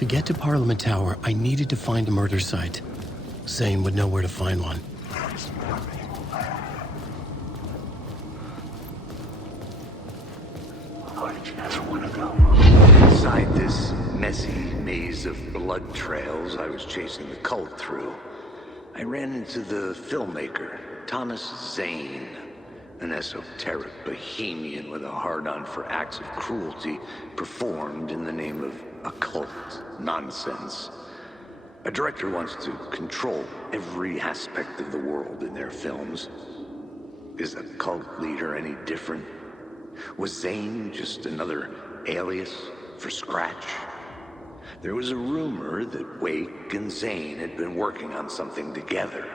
To get to Parliament Tower, I needed to find a murder site. Zane would know where to find one. Inside this messy maze of blood trails I was chasing the cult through, I ran into the filmmaker, Thomas Zane, an esoteric bohemian with a hard-on for acts of cruelty performed in the name of occult nonsense. A director wants to control every aspect of the world in their films. Is a cult leader any different? Was Zane just another alias for Scratch? There was a rumor that Wake and Zane had been working on something together.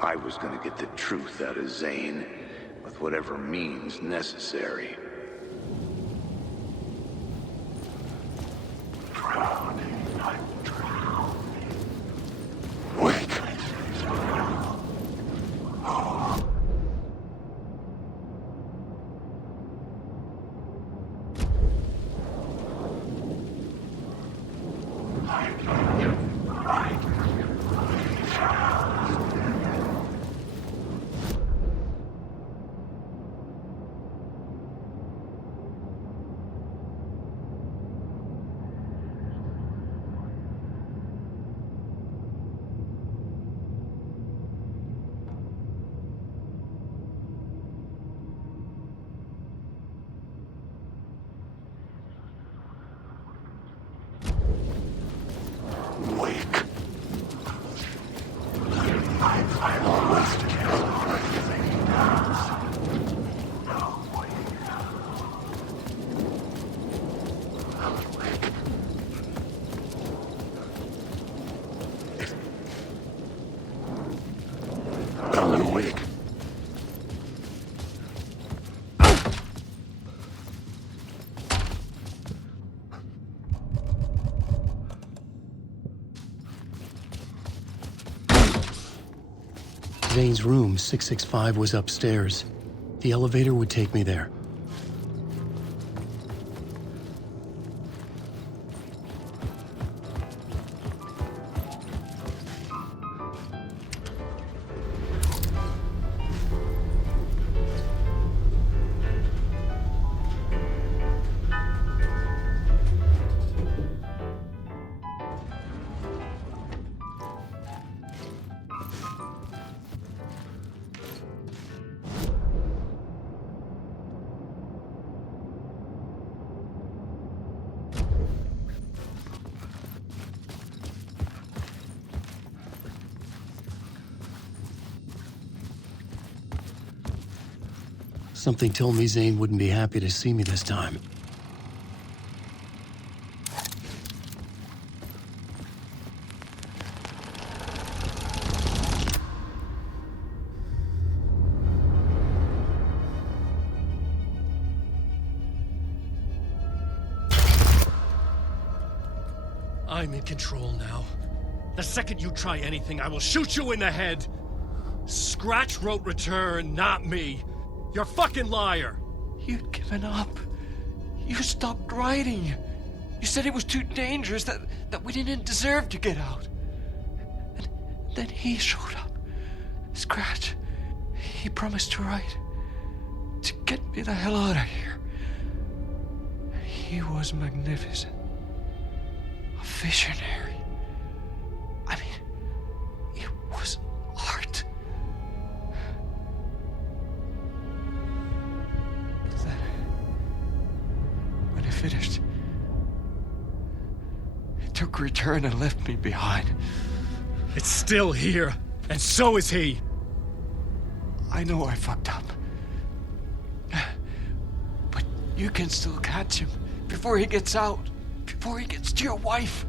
I was going to get the truth out of Zane with whatever means necessary. Drowning, I'm drowning. Wake. Zane's room, 665, was upstairs. The elevator would take me there. Something told me Zane wouldn't be happy to see me this time. I'm in control now. The second you try anything, I will shoot you in the head. Scratch wrote return, not me. You're a fucking liar! You'd given up. You stopped writing. You said it was too dangerous, that we didn't deserve to get out. And then he showed up. Scratch. He promised to write. To get me the hell out of here. He was magnificent. A visionary. I mean, it was art. When it finished, it took a return and left me behind. It's still here, and so is he. I know I fucked up. But you can still catch him before he gets out, before he gets to your wife.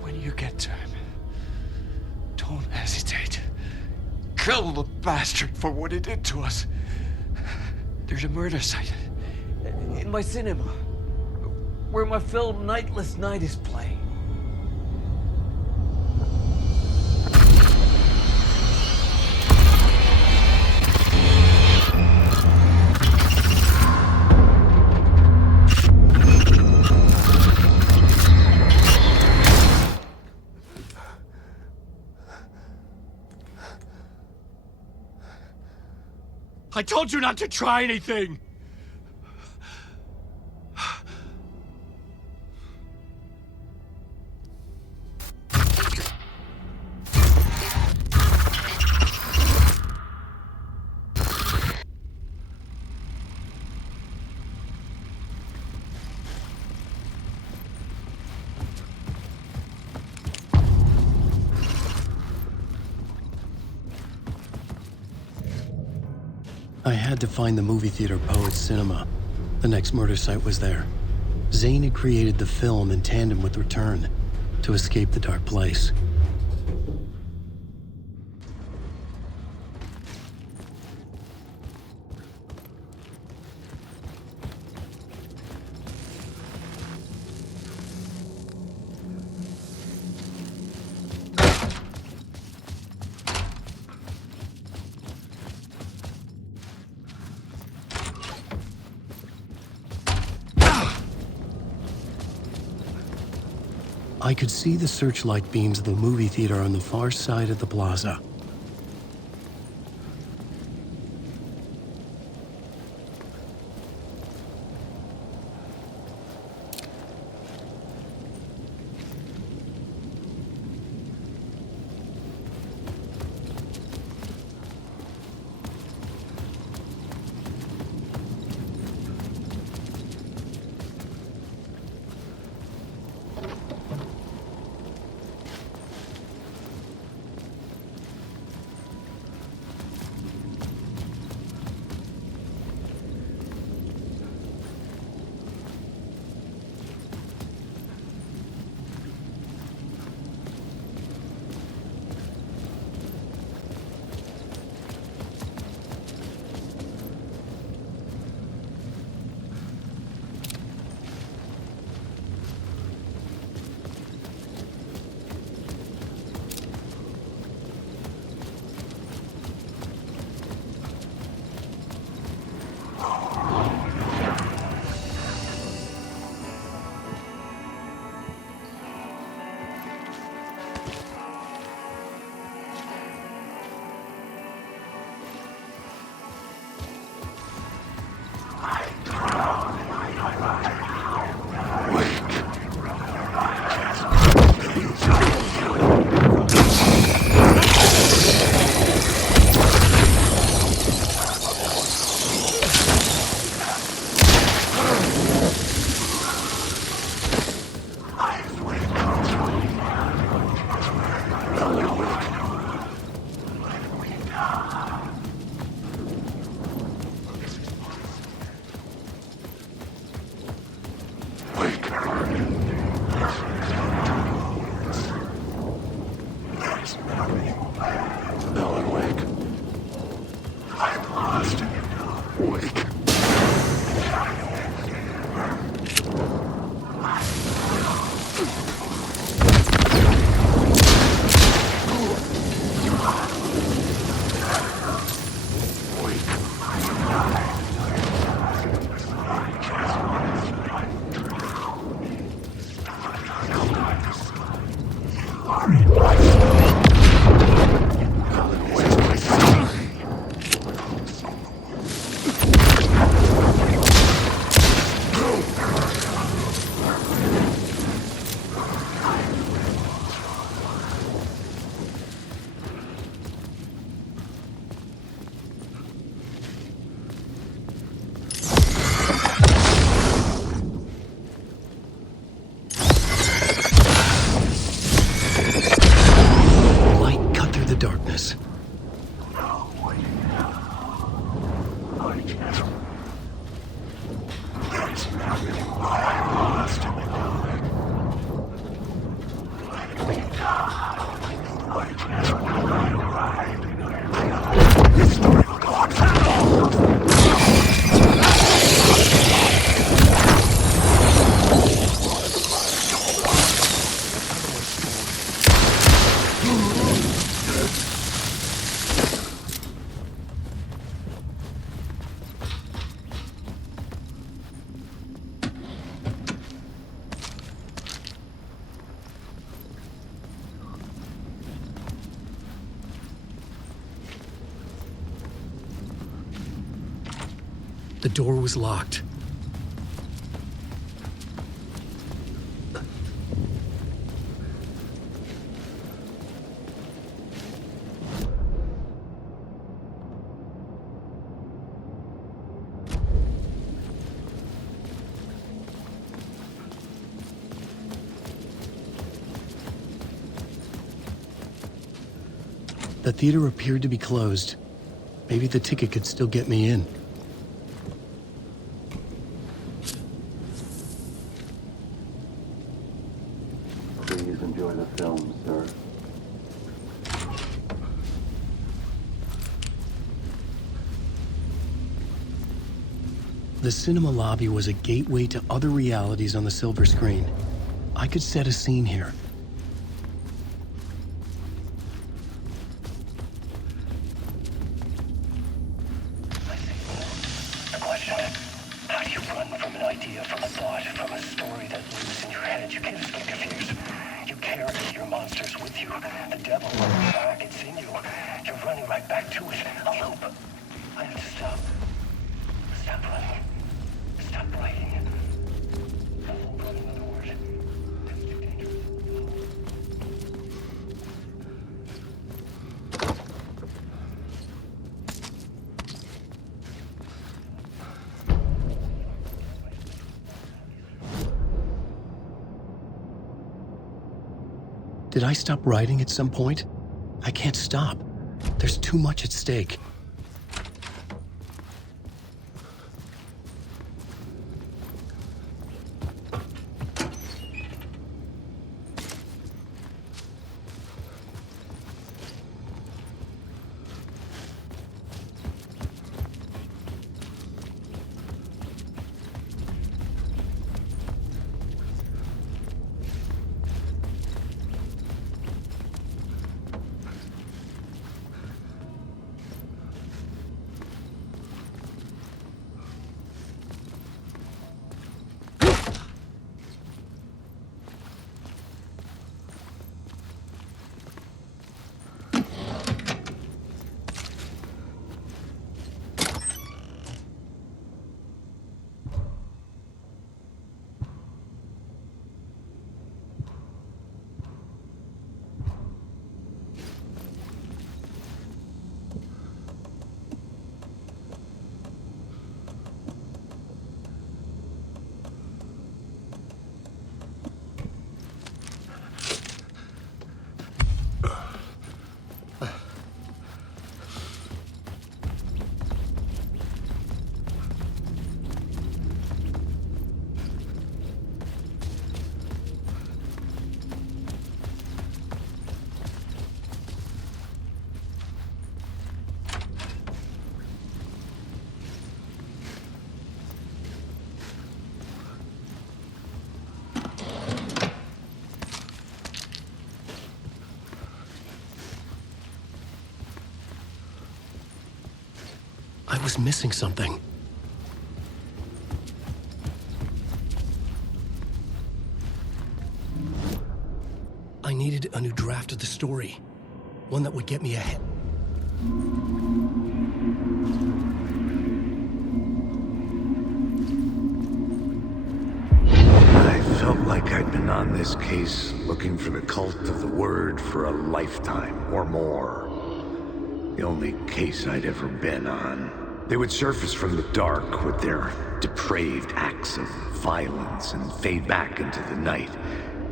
When you get to him, don't hesitate. Kill the bastard for what he did to us. There's a murder site in my cinema where my film Nightless Night is playing. I told you not to try anything! I had to find the movie theater Poets Cinema. The next murder site was there. Zane had created the film in tandem with Return to escape the dark place. I could see the searchlight beams of the movie theater on the far side of the plaza. The door was locked. The theater appeared to be closed. Maybe the ticket could still get me in. Please enjoy the film, sir. The cinema lobby was a gateway to other realities on the silver screen. I could set a scene here. Did I stop writing at some point? I can't stop. There's too much at stake. I was missing something. I needed a new draft of the story. One that would get me ahead. I felt like I'd been on this case looking for the cult of the word for a lifetime or more. The only case I'd ever been on. They would surface from the dark with their depraved acts of violence and fade back into the night,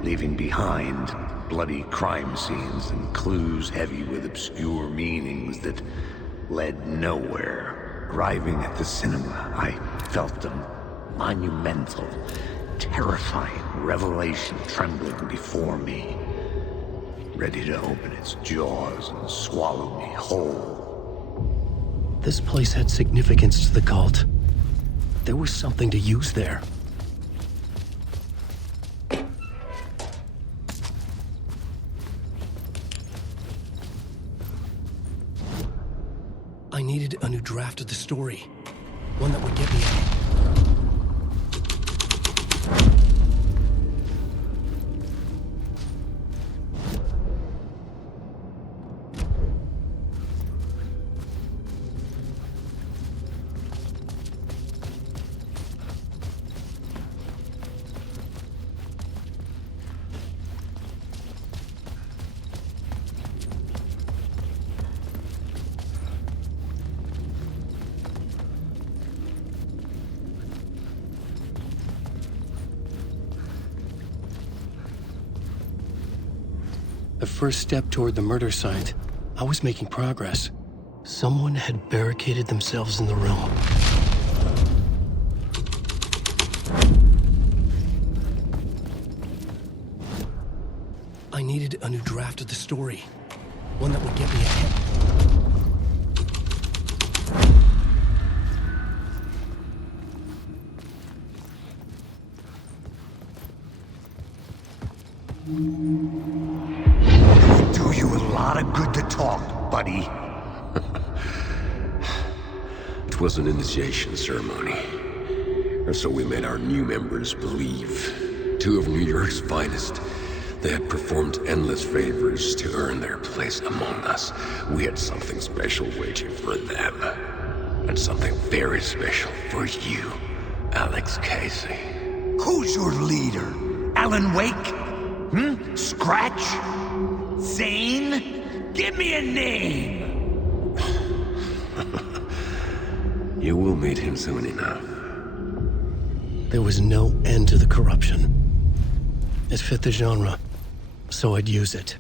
leaving behind bloody crime scenes and clues heavy with obscure meanings that led nowhere. Arriving at the cinema, I felt a monumental, terrifying revelation trembling before me, ready to open its jaws and swallow me whole. This place had significance to the cult. There was something to use there. I needed a new draft of the story. One that would get me ahead. The first step toward the murder site, I was making progress. Someone had barricaded themselves in the room. I needed a new draft of the story. One that would get me ahead. It would do you a lot of good to talk, buddy. It was an initiation ceremony. Or so we made our new members believe. Two of New York's finest. They had performed endless favors to earn their place among us. We had something special waiting for them. And something very special for you, Alex Casey. Who's your leader? Alan Wake? Scratch? Zane? Give me a name! You will meet him soon enough. There was no end to the corruption. It fit the genre, so I'd use it.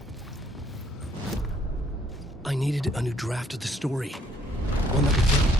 I needed a new draft of the story. One that would get me.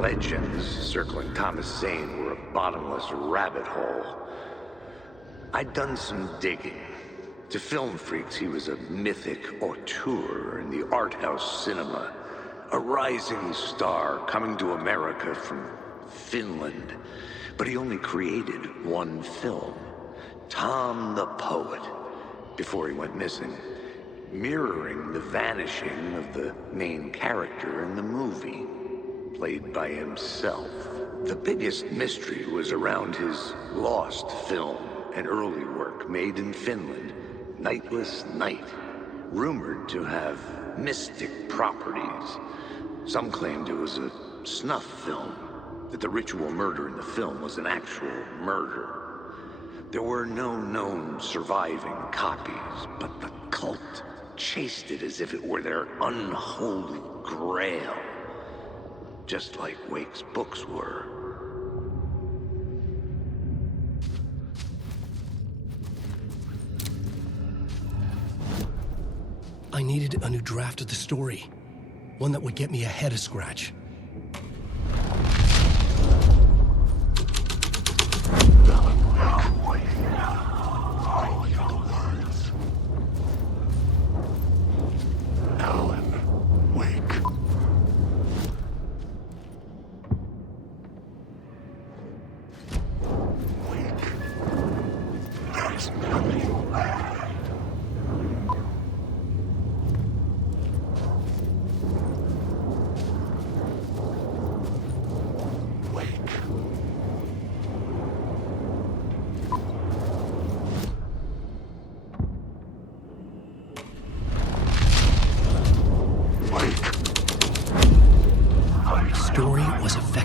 Legends circling Thomas Zane were a bottomless rabbit hole. I'd done some digging. To film freaks, he was a mythic auteur in the art house cinema. A rising star coming to America from Finland. But he only created one film, Tom the Poet, before he went missing, mirroring the vanishing of the main character in the movie. Played by himself. The biggest mystery was around his lost film, an early work made in Finland, Nightless Night, rumored to have mystic properties. Some claimed it was a snuff film, that the ritual murder in the film was an actual murder. There were no known surviving copies, but the cult chased it as if it were their unholy grail. Just like Wake's books were. I needed a new draft of the story. One that would get me ahead of Scratch.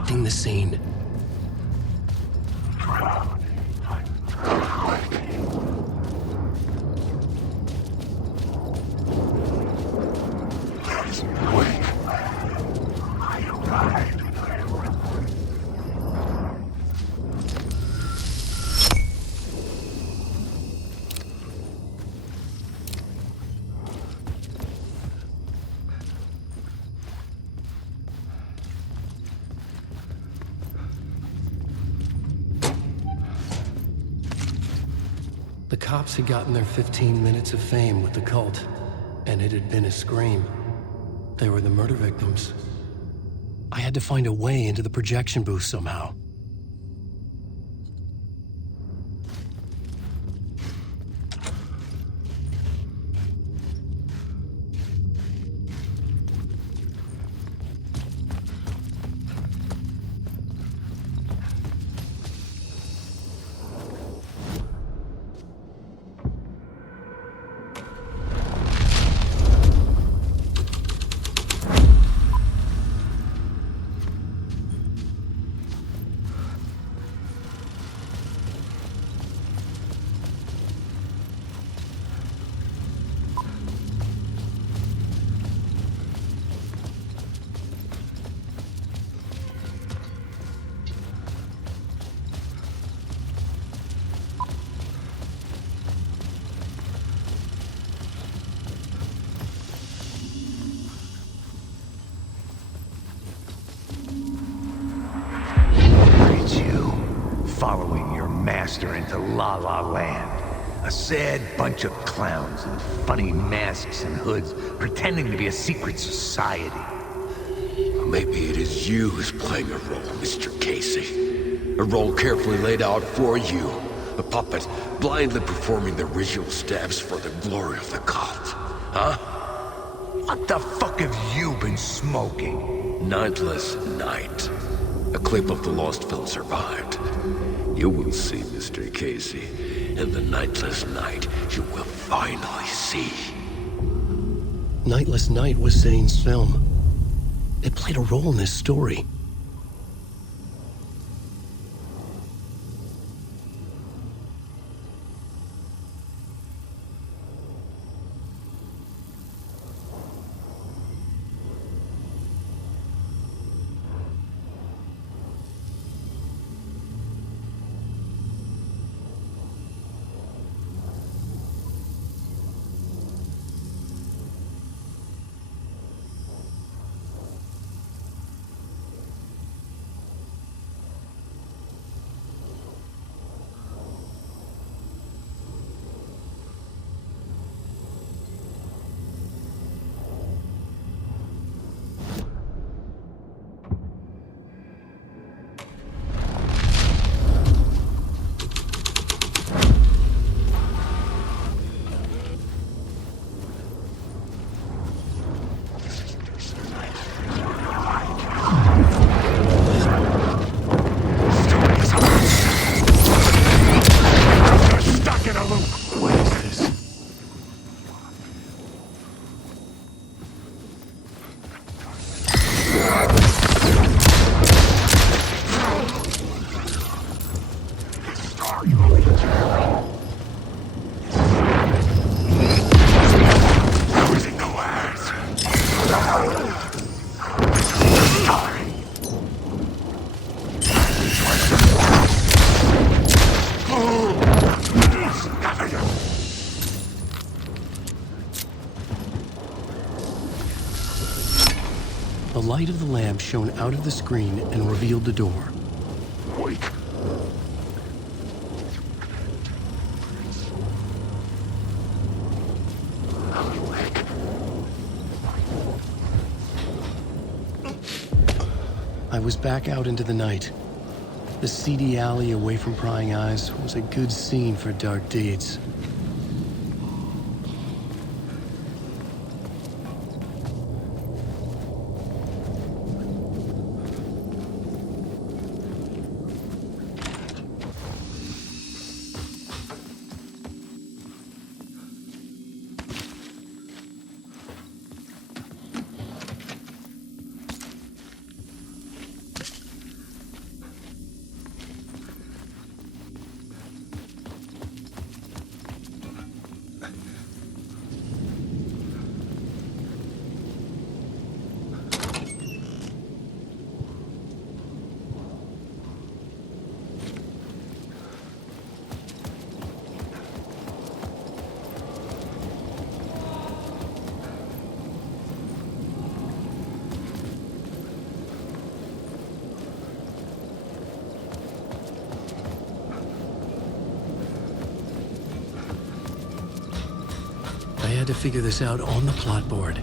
The scene. The cops had gotten their 15 minutes of fame with the cult, and it had been a scream. They were the murder victims. I had to find a way into the projection booth somehow. Following your master into La La Land. A sad bunch of clowns in funny masks and hoods pretending to be a secret society. Maybe it is you who's playing a role, Mr. Casey. A role carefully laid out for you. A puppet blindly performing the ritual steps for the glory of the cult. Huh? What the fuck have you been smoking? Nightless Night. A clip of the lost film survived. You will see, Mr. Casey. In the Nightless Night, you will finally see. Nightless Night was Zane's film. It played a role in this story. The light of the lamp shone out of the screen and revealed the door. Wait. I was back out into the night. The seedy alley away from prying eyes was a good scene for dark deeds. to figure this out on the plot board.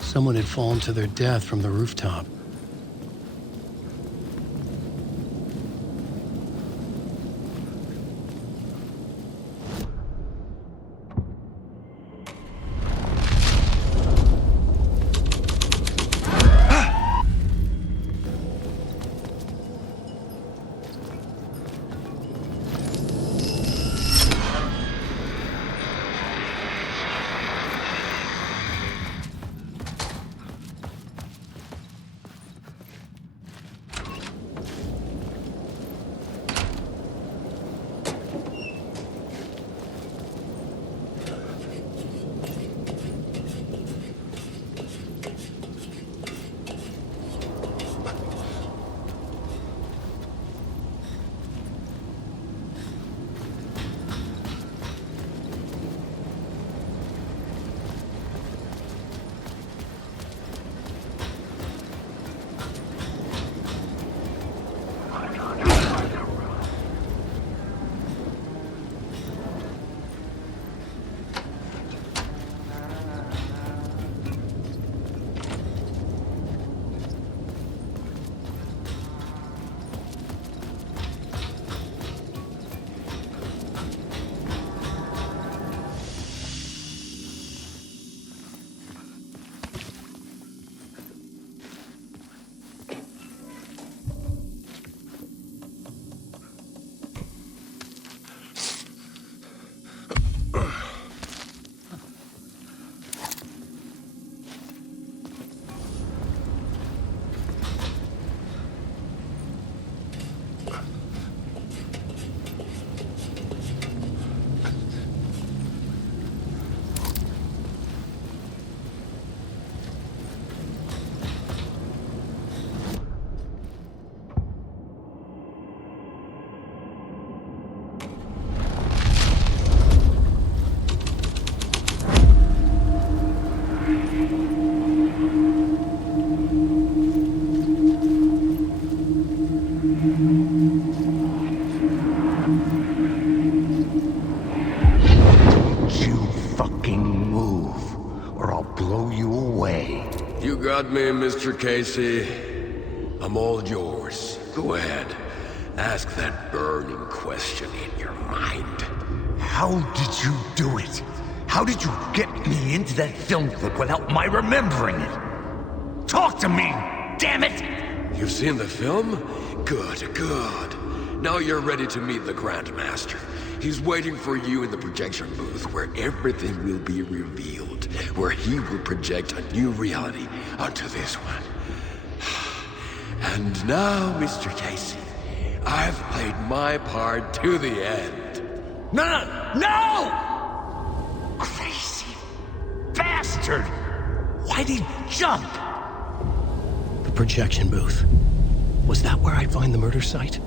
Someone had fallen to their death from the rooftop. Got me, Mr. Casey. I'm all yours. Go ahead. Ask that burning question in your mind. How did you do it? How did you get me into that film clip without my remembering it? Talk to me, damn it! You've seen the film? Good, good. Now you're ready to meet the Grandmaster. He's waiting for you in the projection booth where everything will be revealed, where he will project a new reality onto this one. And now, Mr. Casey, I've played my part to the end. No! Crazy bastard! Why'd he jump? The projection booth. Was that where I'd find the murder site?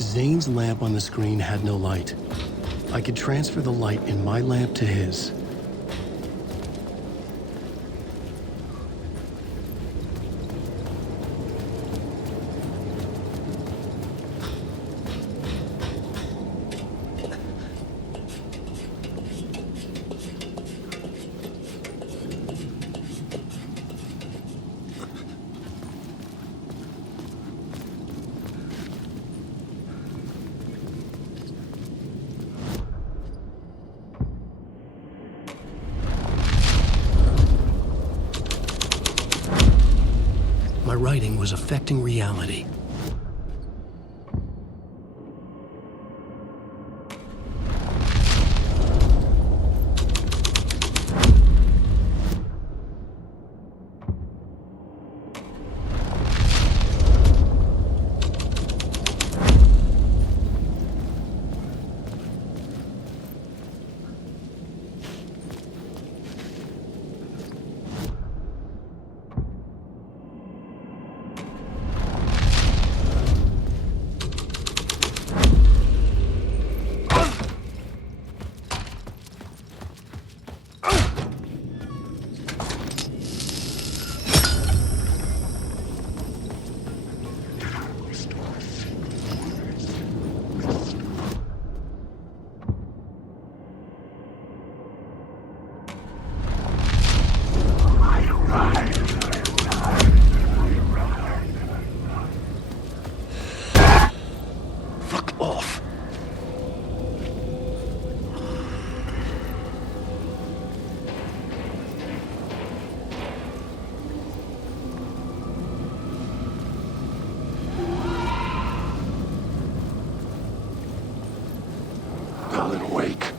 Zane's lamp on the screen had no light. I could transfer the light in my lamp to his. My writing was affecting reality. Alan Wake.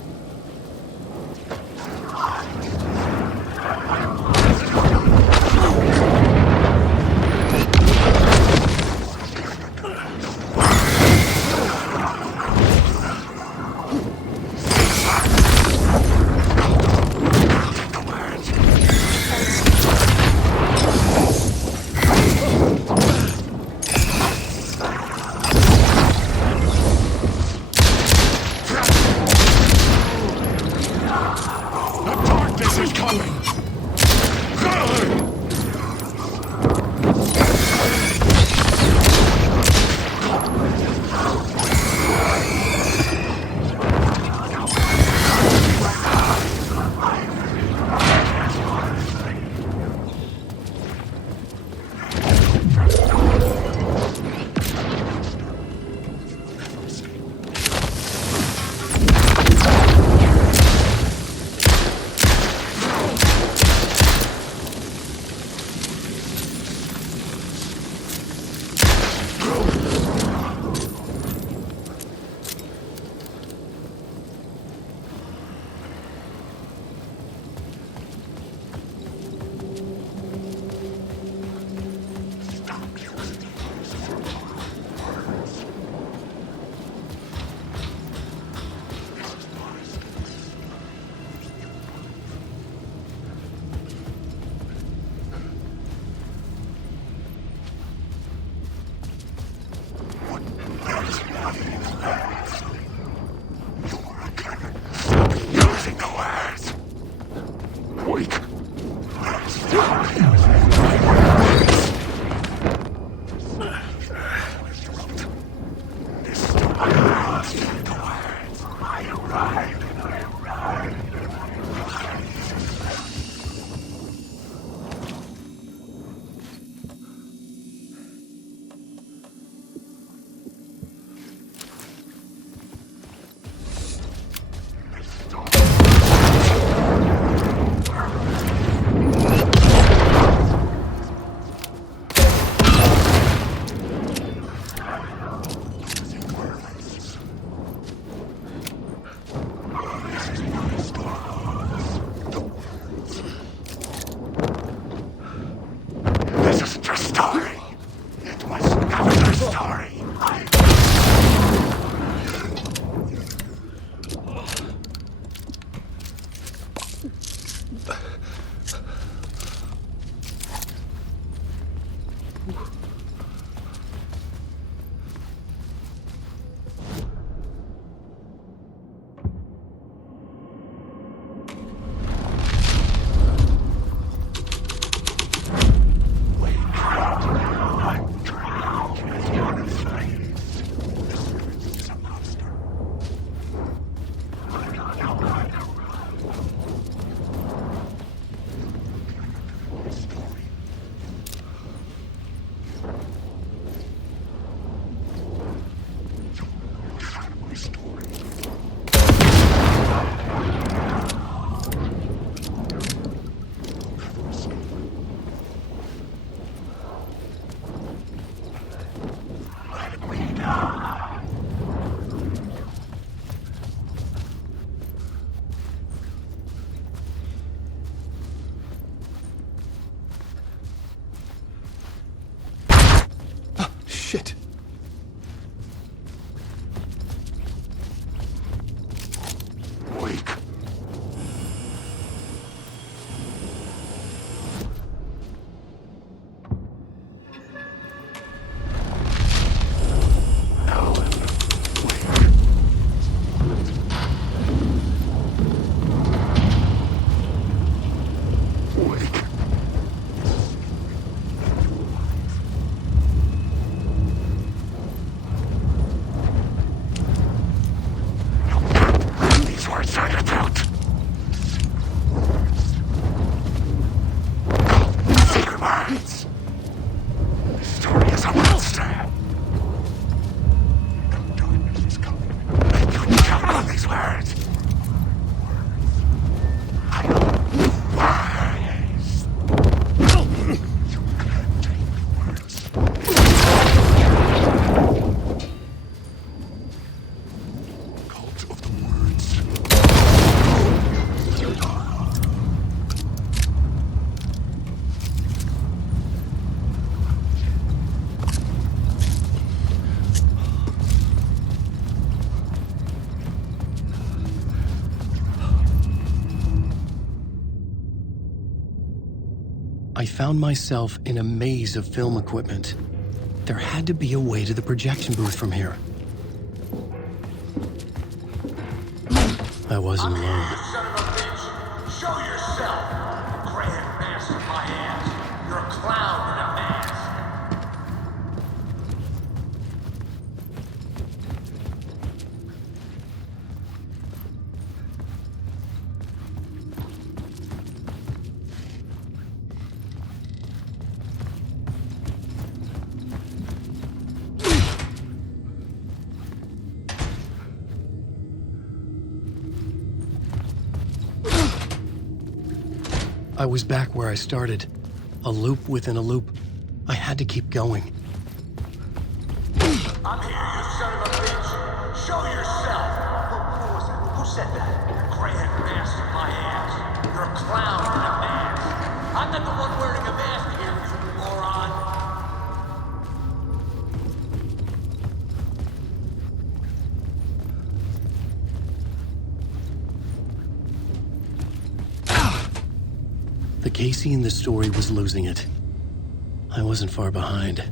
Shit. Wake. I found myself in a maze of film equipment. There had to be a way to the projection booth from here. I wasn't alone. You son of a bitch! Show yourself! You grand master of my ass! You're a clown in a mask! I was back where I started. A loop within a loop. I had to keep going. I'm here, you son of a bitch! Show yourself! Who was it? Who said that? You're grand master of my ass! You're a clown in a mask! I'm not the one wearing a mask here, you moron! The Casey in the story was losing it. I wasn't far behind.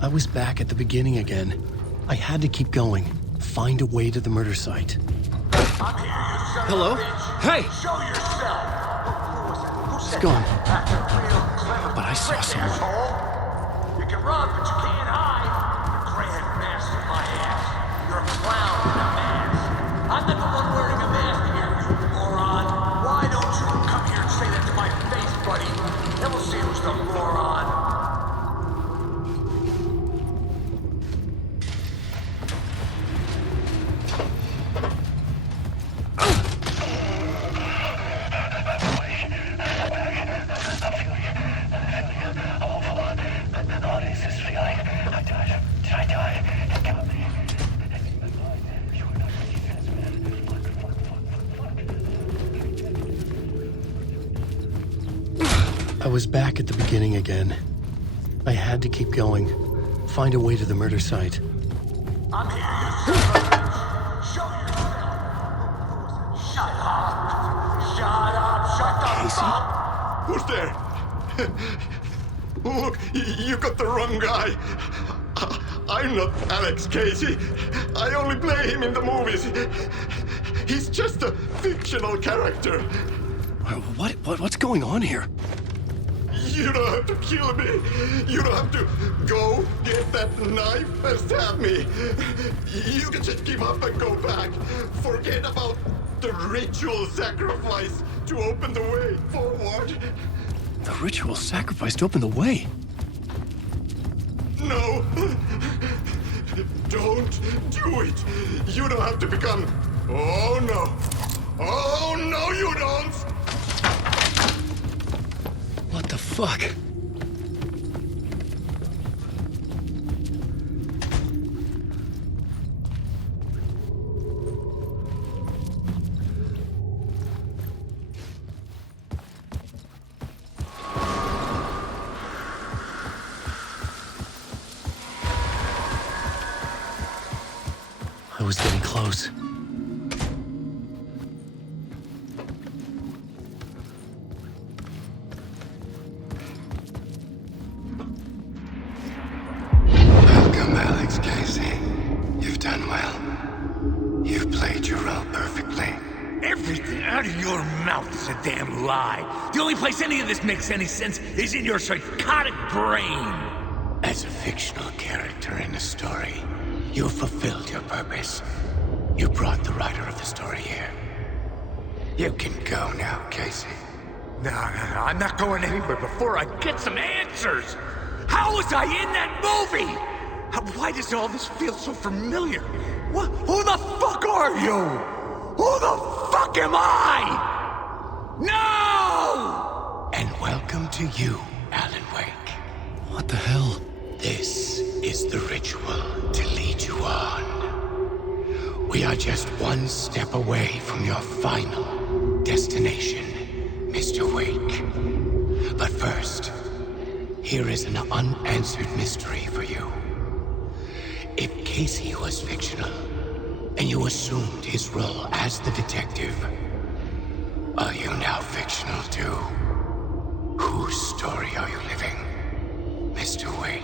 I was back at the beginning again. I had to keep going. Find a way to the murder site. I'm here, you son Hello? of a bitch! Hey! Show yourself! Who was it? Who said It's gone. that? That's a real clever But I saw trick, someone. asshole. You can run, but you can't hide. You're grand master of my ass. You're a clown in a mask. I'm not the one wearing a mask here, you moron. Why don't you come here and say that to my face, buddy? Then we'll see who's the moron. I was back at the beginning again. I had to keep going. Find a way to the murder site. I'm here, you son of a bitch. Show yourself. Shut up. Shut up. Shut the fuck. Who's there? Look, you got the wrong guy. I'm not Alex Casey. I only play him in the movies. He's just a fictional character. What's going on here? You don't have to kill me. You don't have to go get that knife and stab me. You can just give up and go back. Forget about the ritual sacrifice to open the way forward. The ritual sacrifice to open the way? No. Don't do it. You don't have to become... Oh, no. Oh, no, you don't. What the fuck? I was getting close. Welcome, Alex Casey. You've done well. You've played your role perfectly. Everything out of your mouth is a damn lie. The only place any of this makes any sense is in your psychotic brain. As a fictional character in a story, you fulfilled your purpose. You brought the writer of the story here. You can go now, Casey. No, I'm not going anywhere before I get some answers. How was I in that movie? Why does all this feel so familiar? Who the fuck are you? Who the fuck am I? No! And welcome to you, Alan Wake. What the hell? This is the ritual to lead you on. We are just one step away from your final destination, Mr. Wake. But first, here is an unanswered mystery for you. If Casey was fictional, and you assumed his role as the detective, are you now fictional too? Whose story are you living, Mr. Wake?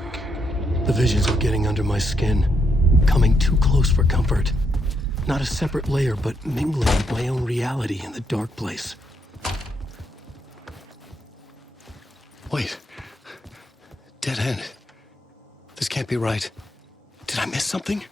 The visions are getting under my skin, coming too close for comfort. Not a separate layer, but mingling with my own reality in the dark place. Wait. Dead end. This can't be right. Did I miss something?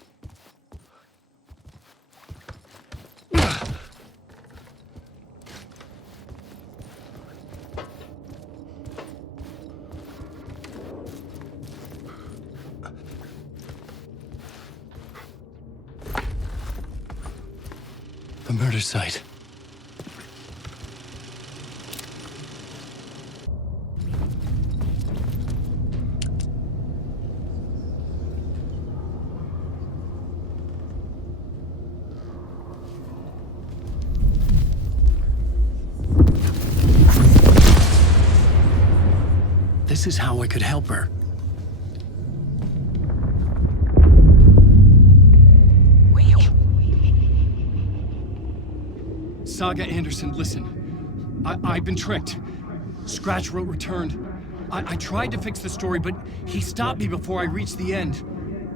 The murder site. This is how I could help her. Saga Anderson, listen. I've been tricked. Scratch wrote returned. I tried to fix the story, but he stopped me before I reached the end.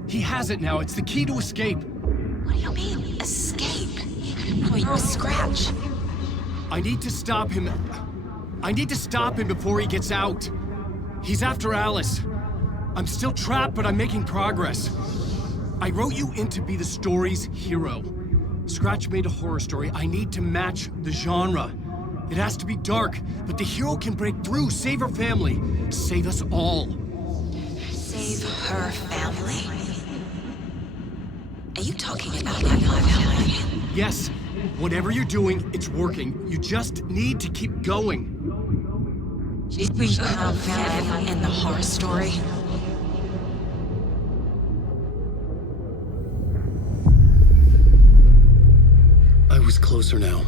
He has it now. It's the key to escape. What do you mean, escape? Wait, Scratch. I need to stop him. I need to stop him before he gets out. He's after Alice. I'm still trapped, but I'm making progress. I wrote you in to be the story's hero. Scratch made a horror story. I need to match the genre. It has to be dark, but the hero can break through, save her family, save us all. Save her family? Are you talking about my family? Yes, whatever you're doing, it's working. You just need to keep going. We come family in the horror story. I was closer now.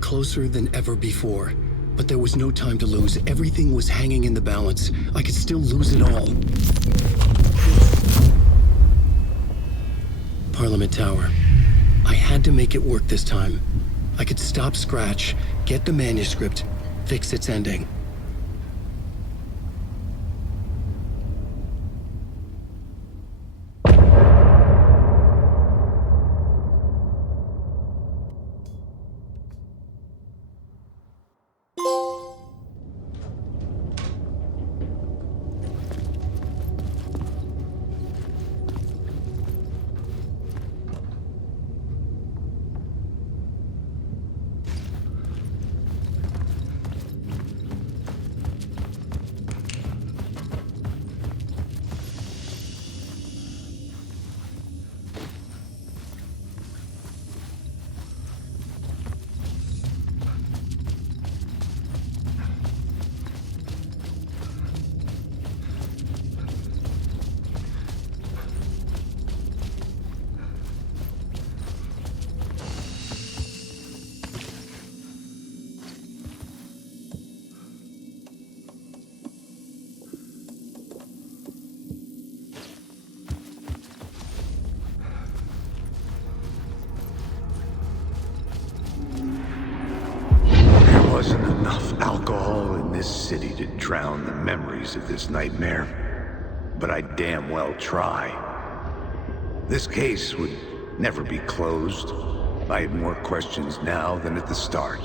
Closer than ever before. But there was no time to lose. Everything was hanging in the balance. I could still lose it all. Parliament Tower. I had to make it work this time. I could stop Scratch, get the manuscript, fix its ending. drown the memories of this nightmare, but I'd damn well try. This case would never be closed. I had more questions now than at the start.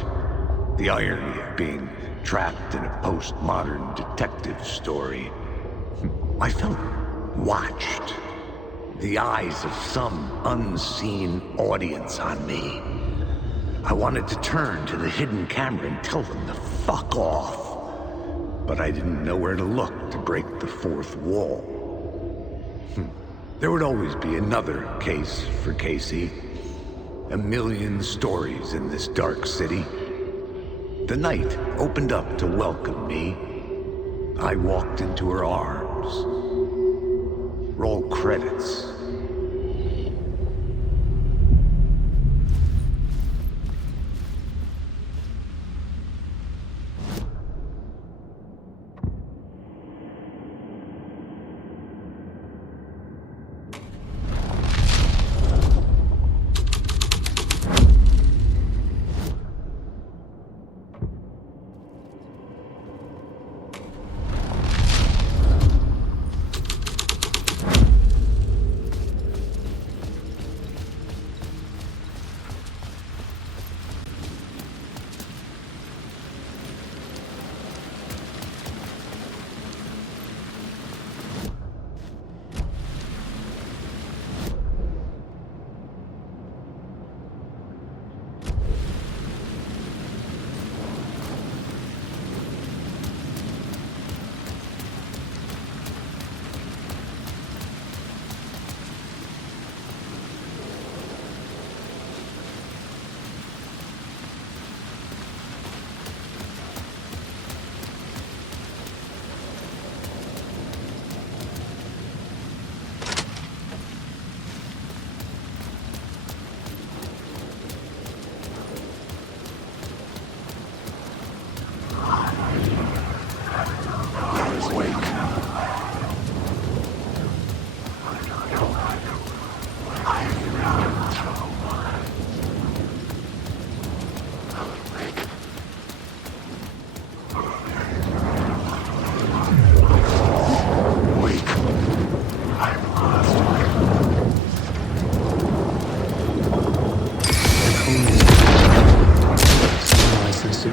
The irony of being trapped in a postmodern detective story. I felt watched. The eyes of some unseen audience on me. I wanted to turn to the hidden camera and tell them to fuck off. But I didn't know where to look to break the fourth wall. There would always be another case for Casey. A million stories in this dark city. The night opened up to welcome me. I walked into her arms. Roll credits.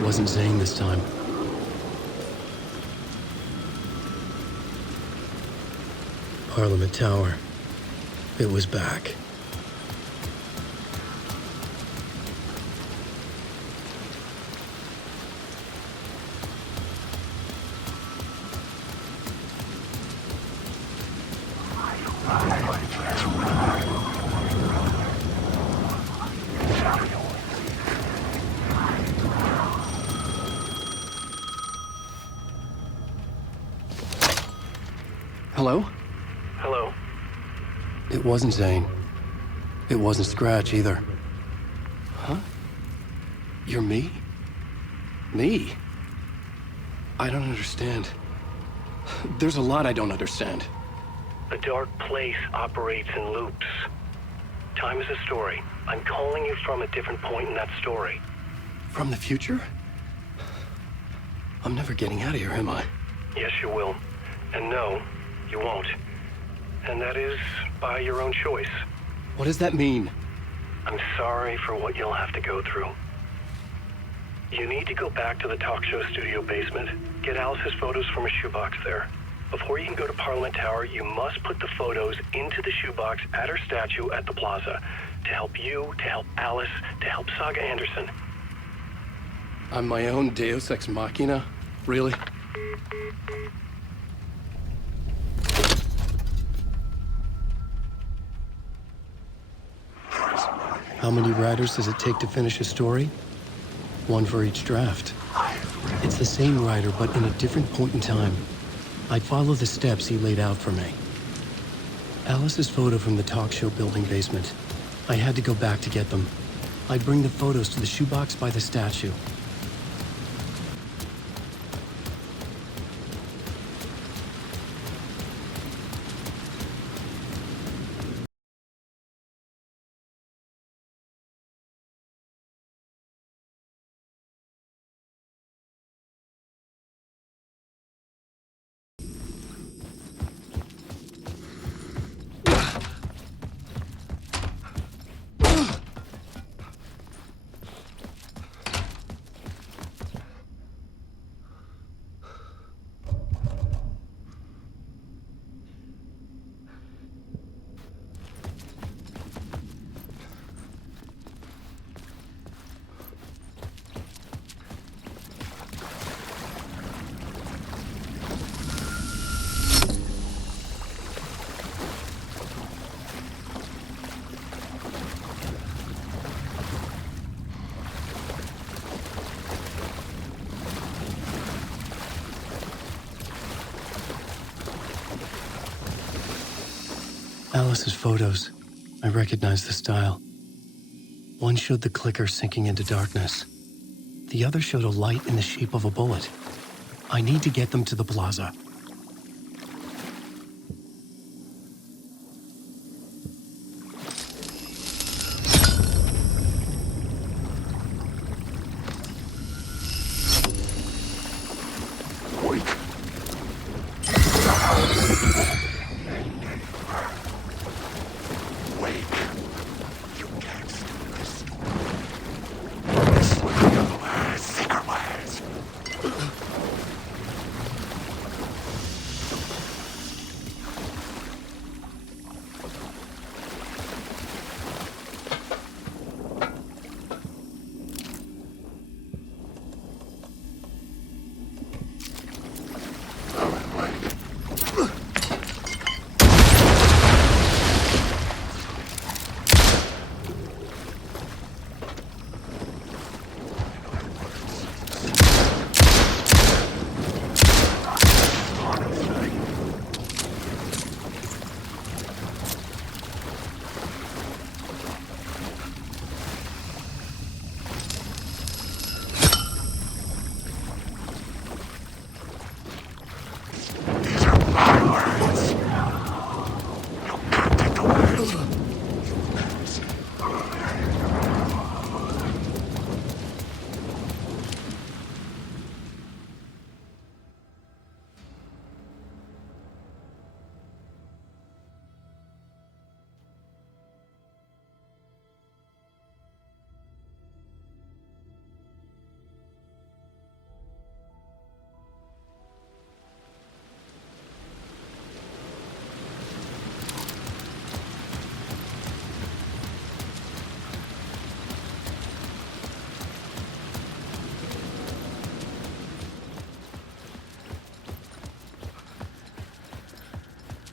Wasn't Zane this time. Parliament Tower. It was back. Hello? Hello? It wasn't Zane. It wasn't Scratch either. Huh? You're me? Me? I don't understand. There's a lot I don't understand. A dark place operates in loops. Time is a story. I'm calling you from a different point in that story. From the future? I'm never getting out of here, am I? Yes, you will. And no, you won't. And that is by your own choice. What does that mean? I'm sorry for what you'll have to go through. You need to go back to the talk show studio basement. Get Alice's photos from a shoebox there. Before you can go to Parliament Tower, you must put the photos into the shoebox at her statue at the plaza. To help you, to help Alice, to help Saga Anderson. I'm my own Deus Ex Machina? Really? How many writers does it take to finish a story? One for each draft. It's the same writer, but in a different point in time. I'd follow the steps he laid out for me. Alice's photo from the talk show building basement. I had to go back to get them. I'd bring the photos to the shoebox by the statue. Alice's photos. I recognize the style. One showed the clicker sinking into darkness. The other showed a light in the shape of a bullet. I need to get them to the plaza.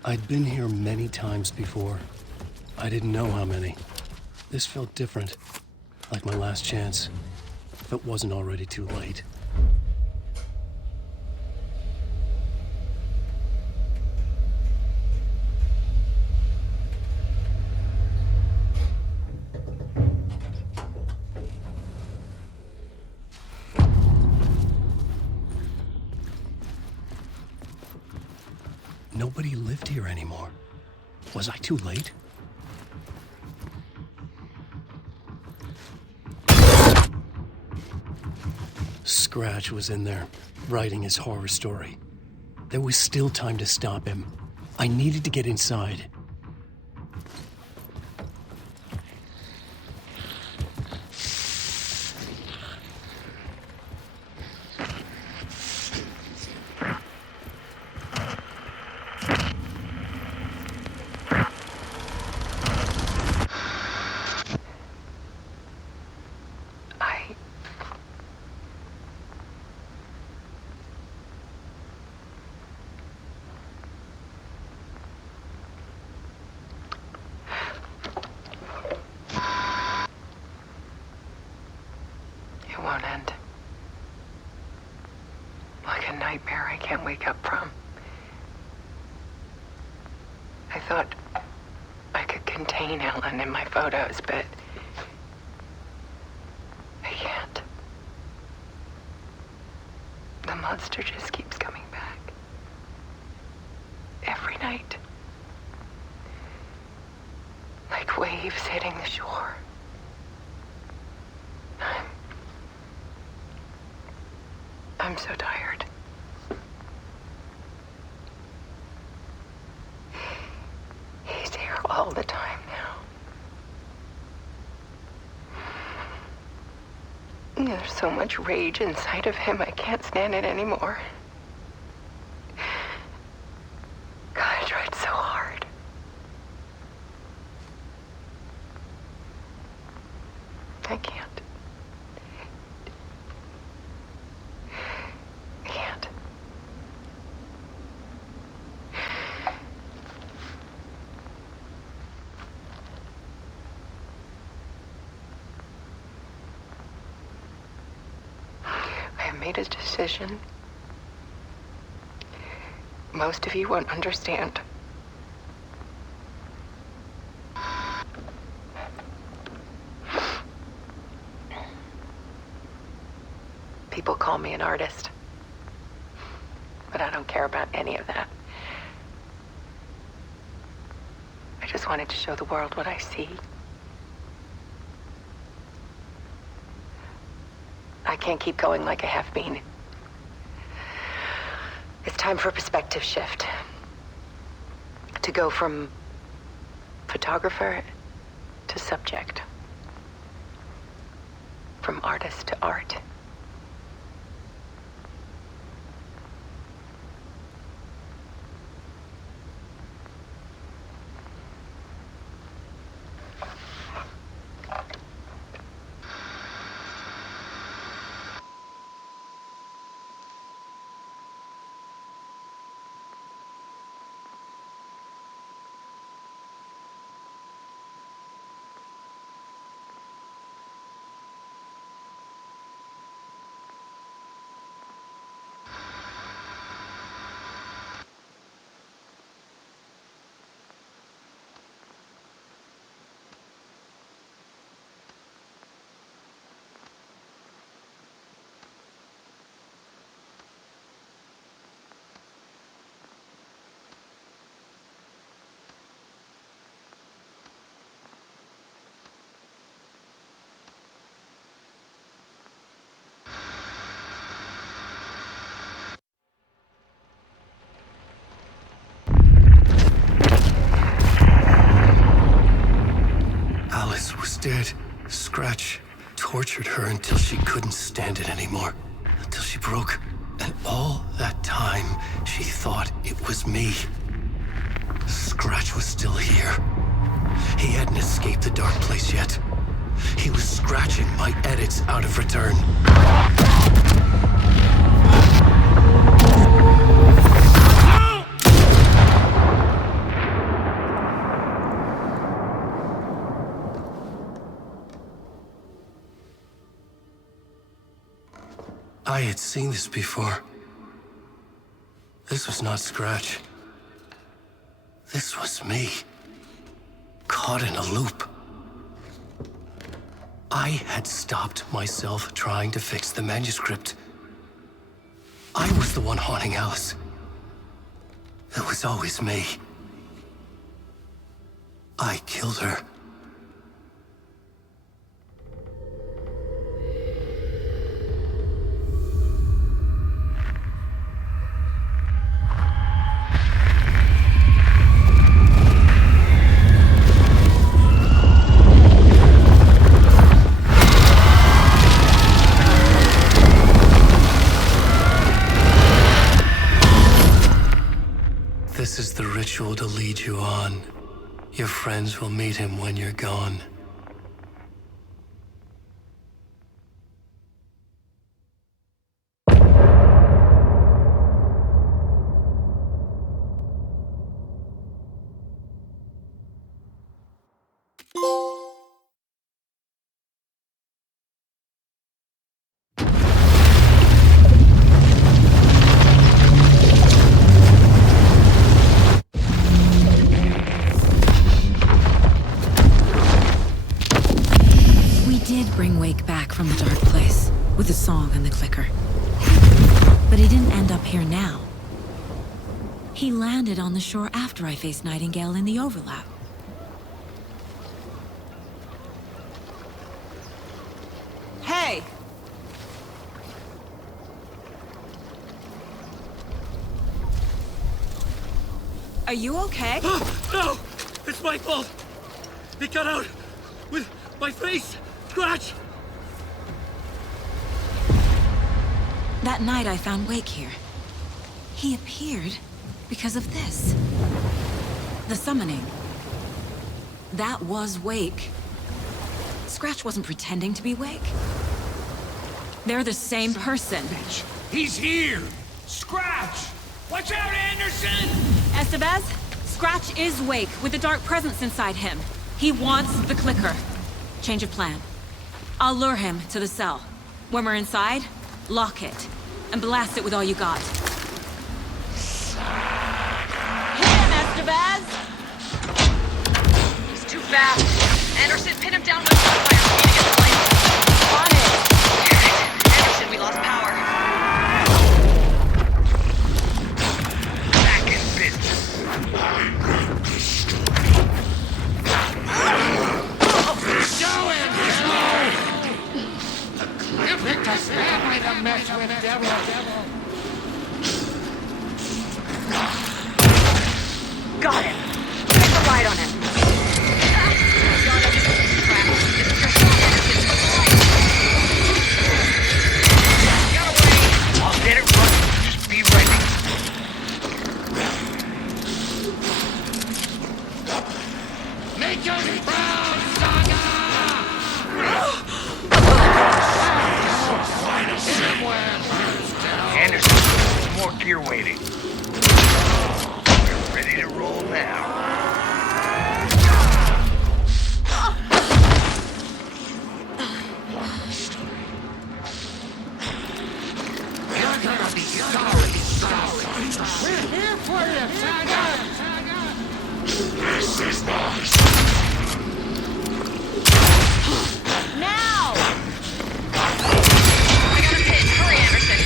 I'd been here many times before. I didn't know how many. This felt different, like my last chance, if it wasn't already too late. Nobody lived here anymore. Was I too late? Scratch was in there, writing his horror story. There was still time to stop him. I needed to get inside. Won't end. Like a nightmare I can't wake up from. I thought I could contain Ellen in my photos, but I can't. The monster just keeps coming back. Every night. Like waves hitting the shore. I'm so tired. He's here all the time now. There's so much rage inside of him, I can't stand it anymore. God, I tried so hard. I can't. Made a decision. Most of you won't understand. People call me an artist. But I don't care about any of that. I just wanted to show the world what I see. I can't keep going like a half-bean. It's time for a perspective shift. To go from photographer to subject. From artist to art. Dead. Scratch tortured her until she couldn't stand it anymore. Until she broke. And all that time, she thought it was me. Scratch was still here. He hadn't escaped the dark place yet. He was scratching my edits out of return. I had seen this before. This was not Scratch. This was me. Caught in a loop. I had stopped myself trying to fix the manuscript. I was the one haunting Alice. It was always me. I killed her. This is the ritual to lead you on. Your friends will meet him when you're gone. Bring Wake back from the dark place with the song and the clicker. But he didn't end up here now. He landed on the shore after I faced Nightingale in the overlap. Hey! Are you okay? No! It's my fault! It got out with my face! Scratch! That night I found Wake here. He appeared because of this. The summoning. That was Wake. Scratch wasn't pretending to be Wake. They're the same person. He's here! Scratch! Watch out, Anderson! Estevez, Scratch is Wake with the dark presence inside him. He wants the clicker. Change of plan. I'll lure him to the cell. When we're inside, lock it, and blast it with all you got. Hit him, Estevez! He's too fast. Anderson, pin him down with gunfire for me to get the light. On it! Damn it. Anderson, we lost power. Anderson, more gear waiting. We're ready to roll now. You're gonna be sorry. We're here for you, Saga! This is nice. Now! I got a pin. Hurry, Anderson.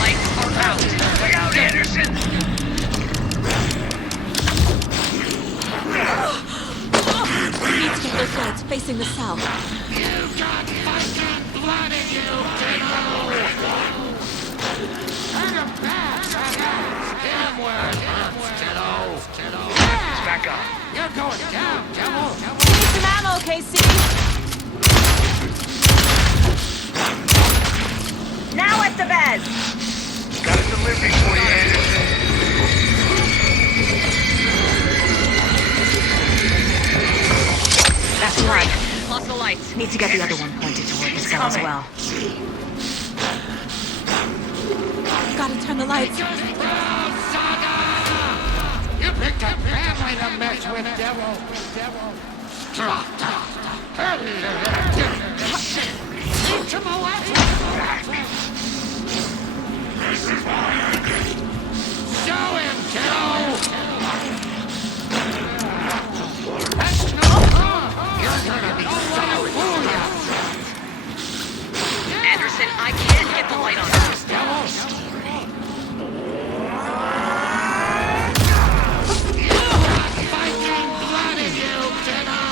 Lights are out. Look out, Anderson! We need to get those lights facing the south. You got fucking blood in you, kiddo! Turn him back, Saga! Hit him where it hurts, kiddo! Back up. You're going down, devil! Need some ammo, Casey! Now at the bed! Got a delivery for you, Anderson. That's right. Lost the lights. Need to get the other one pointed toward the cell as well. Gotta turn the lights. You picked a family to mess with, devil! Teach him a lesson! Show him, kiddo! That's no fun! You're gonna be sorry! Anderson, I can't get the light on. Fighting blood in you, kiddo!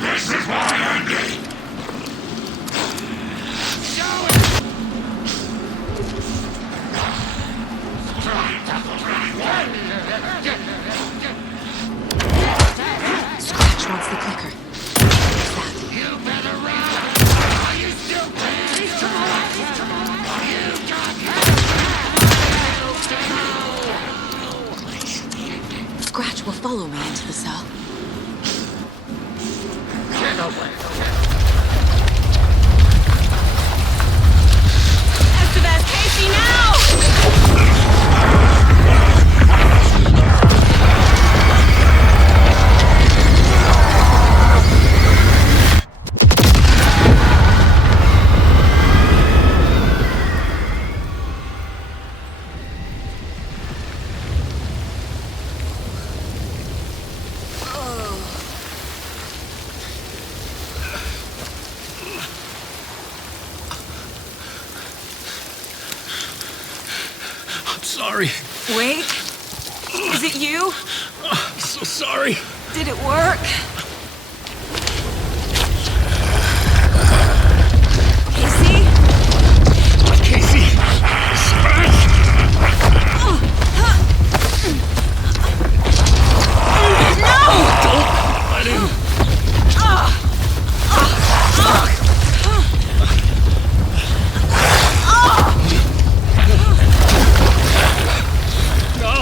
This is why I need. Show it! Scratch wants the clicker. You better run! Are you stupid? You got Scratch will follow me into the cell. Get away! Estevez, Casey, now! Sorry. Wait. Is it you? I'm so sorry. Did it work? Casey? Casey! Scratch! No! Don't let him! No!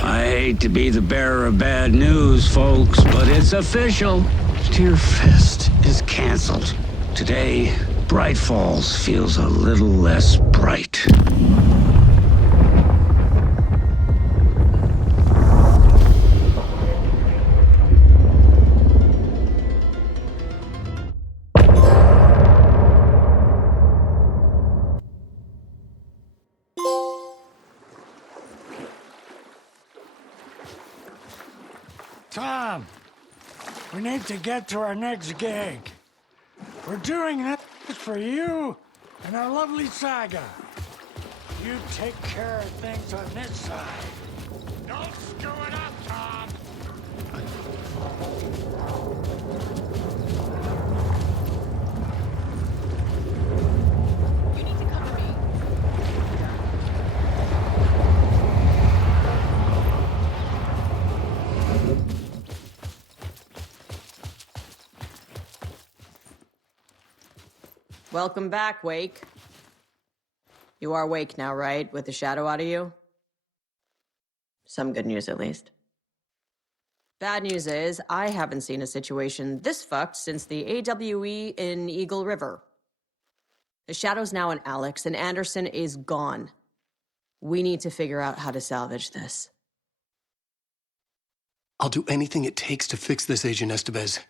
I hate to be the bearer of bad news, folks, but it's official. Tearfest is canceled. Today, Bright Falls feels a little less bright. Tom, we need to get to our next gig. We're doing this for you and our lovely Saga. You take care of things on this side. Don't screw it up, Tom. You need to cover me. Welcome back, Wake. You are Wake now, right? With the shadow out of you? Some good news, at least. Bad news is, I haven't seen a situation this fucked since the AWE in Eagle River. The shadow's now in Alex, and Anderson is gone. We need to figure out how to salvage this. I'll do anything it takes to fix this, Agent Estevez.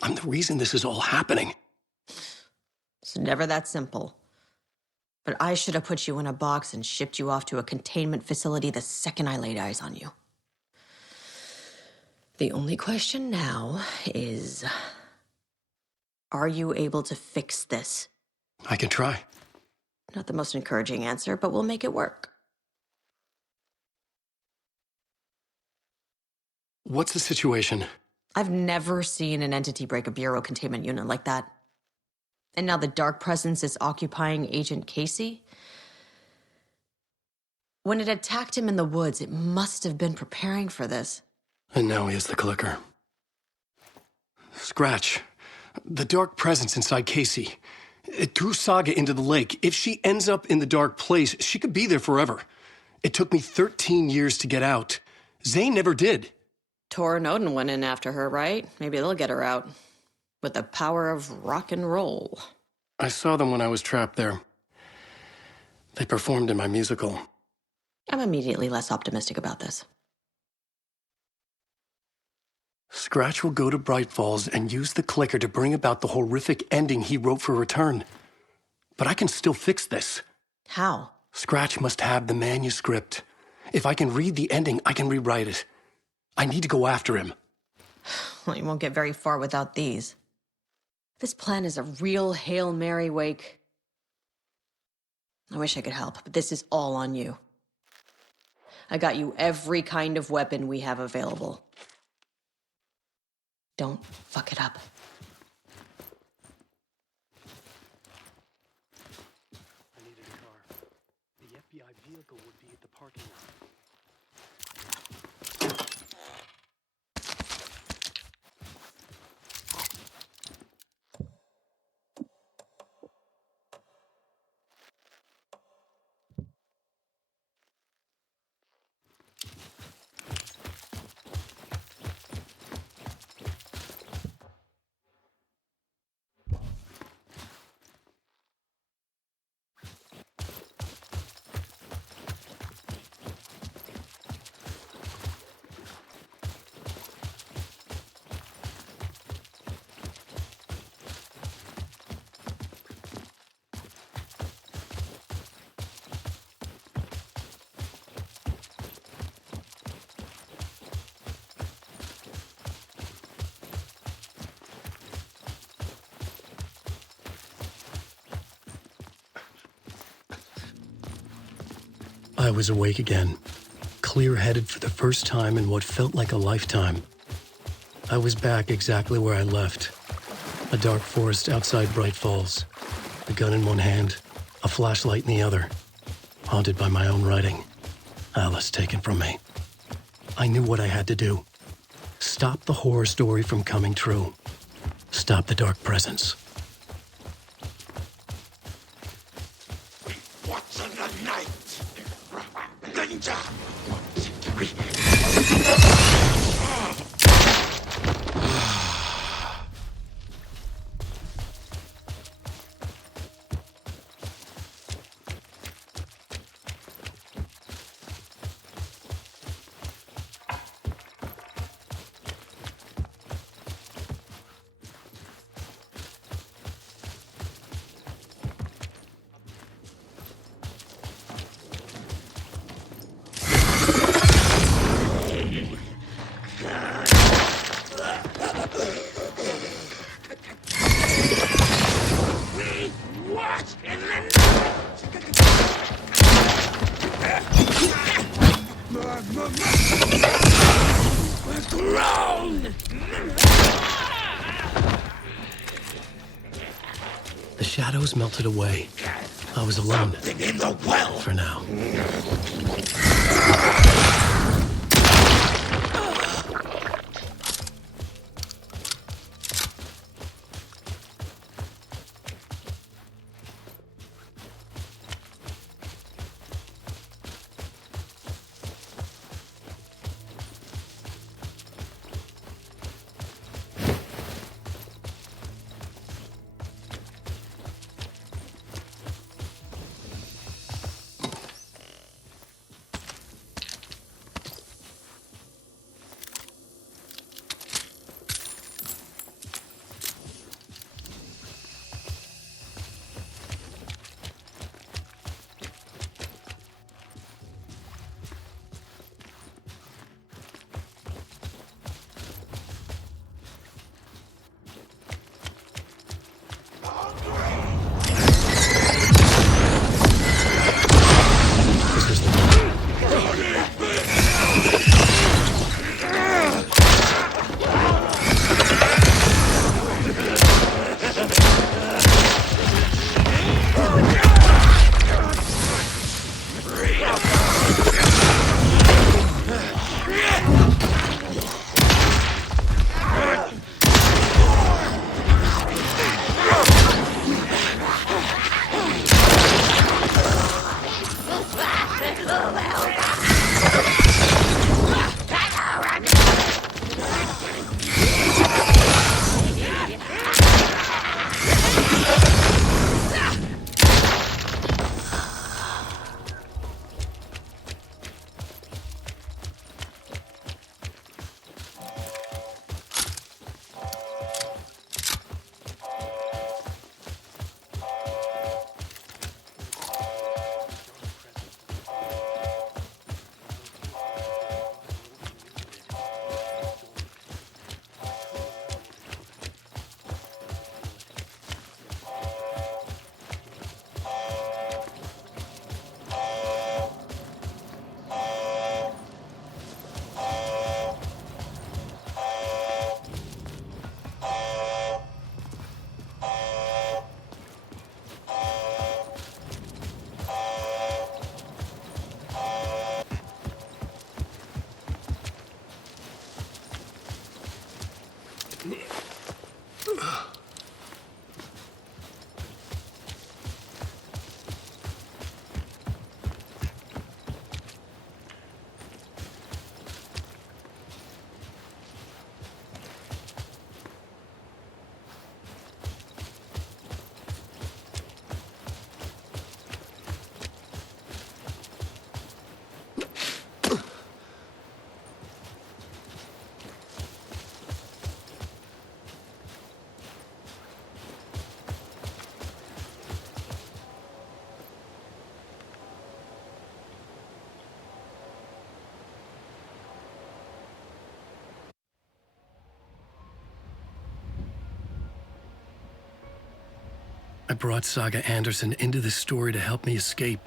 I'm the reason this is all happening. It's never that simple. But I should have put you in a box and shipped you off to a containment facility the second I laid eyes on you. The only question now is, are you able to fix this? I can try. Not the most encouraging answer, but we'll make it work. What's the situation? I've never seen an entity break a bureau containment unit like that. And now the dark presence is occupying Agent Casey? When it attacked him in the woods, it must have been preparing for this. And now he has the clicker. Scratch. The dark presence inside Casey. It threw Saga into the lake. If she ends up in the dark place, she could be there forever. It took me 13 years to get out. Zane never did. Tor and Odin went in after her, right? Maybe they'll get her out. With the power of rock and roll. I saw them when I was trapped there. They performed in my musical. I'm immediately less optimistic about this. Scratch will go to Bright Falls and use the clicker to bring about the horrific ending he wrote for Return. But I can still fix this. How? Scratch must have the manuscript. If I can read the ending, I can rewrite it. I need to go after him. Well, you won't get very far without these. This plan is a real Hail Mary, Wake. I wish I could help, but this is all on you. I got you every kind of weapon we have available. Don't fuck it up. I needed a car. The FBI vehicle would be at the parking lot. I was awake again, clear-headed for the first time in what felt like a lifetime. I was back exactly where I left. A dark forest outside Bright Falls. A gun in one hand, a flashlight in the other. Haunted by my own writing. Alice taken from me. I knew what I had to do. Stop the horror story from coming true. Stop the dark presence. What's in the night? Ninja! The shadows melted away. I was alone. Something in the well! For now. I brought Saga Anderson into this story to help me escape.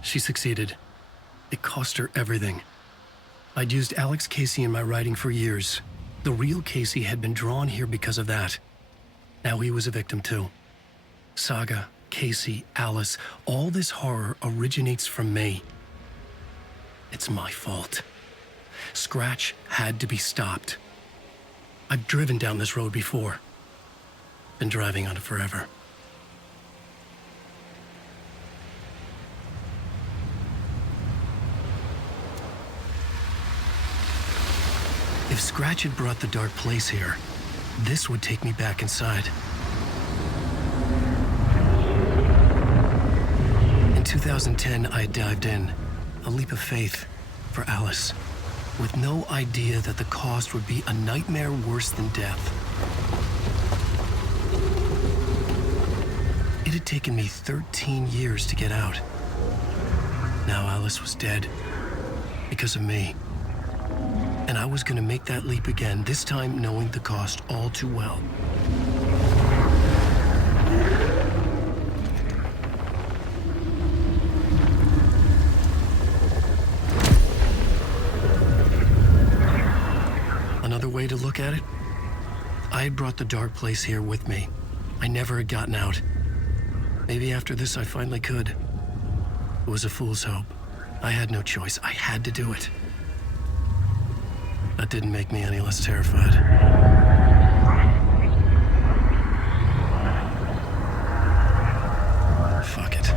She succeeded. It cost her everything. I'd used Alex Casey in my writing for years. The real Casey had been drawn here because of that. Now he was a victim too. Saga, Casey, Alice, all this horror originates from me. It's my fault. Scratch had to be stopped. I've driven down this road before. Been driving on it forever. If Scratch had brought the dark place here, this would take me back inside. In 2010, I dived in, a leap of faith for Alice, with no idea that the cost would be a nightmare worse than death. It had taken me 13 years to get out. Now Alice was dead, because of me. And I was gonna make that leap again, this time knowing the cost all too well. Another way to look at it, I had brought the dark place here with me. I never had gotten out. Maybe after this I finally could. It was a fool's hope. I had no choice. I had to do it. That didn't make me any less terrified. Fuck it.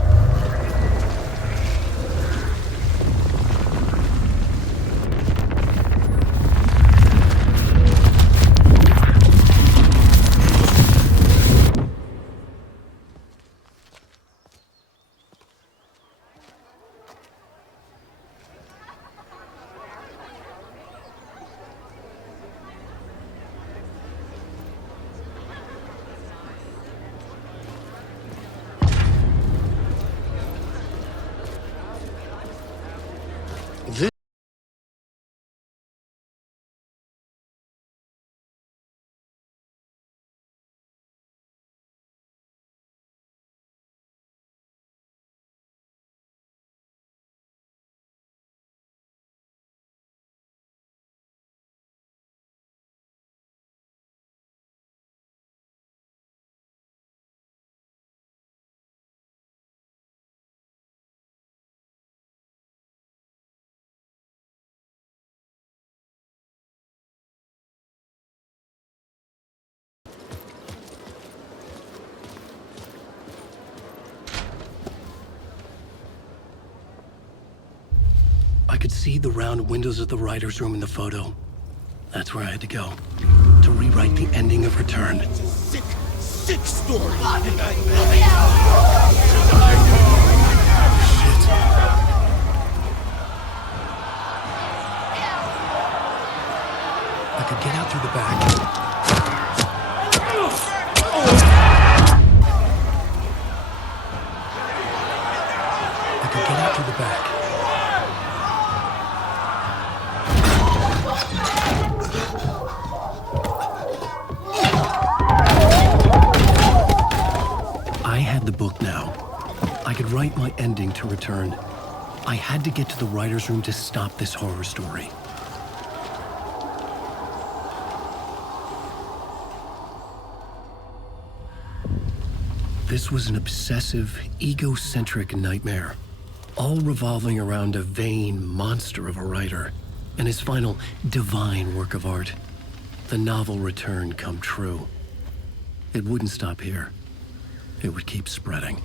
I could see the round windows of the writer's room in the photo. That's where I had to go, to rewrite the ending of Return. It's a sick, sick story. Shit. I could get out through the back. I could get out through the back. The book now. I could write my ending to Return. I had to get to the writer's room to stop this horror story. This was an obsessive, egocentric nightmare, all revolving around a vain monster of a writer and his final divine work of art, the novel Return come true. It wouldn't stop here. It would keep spreading.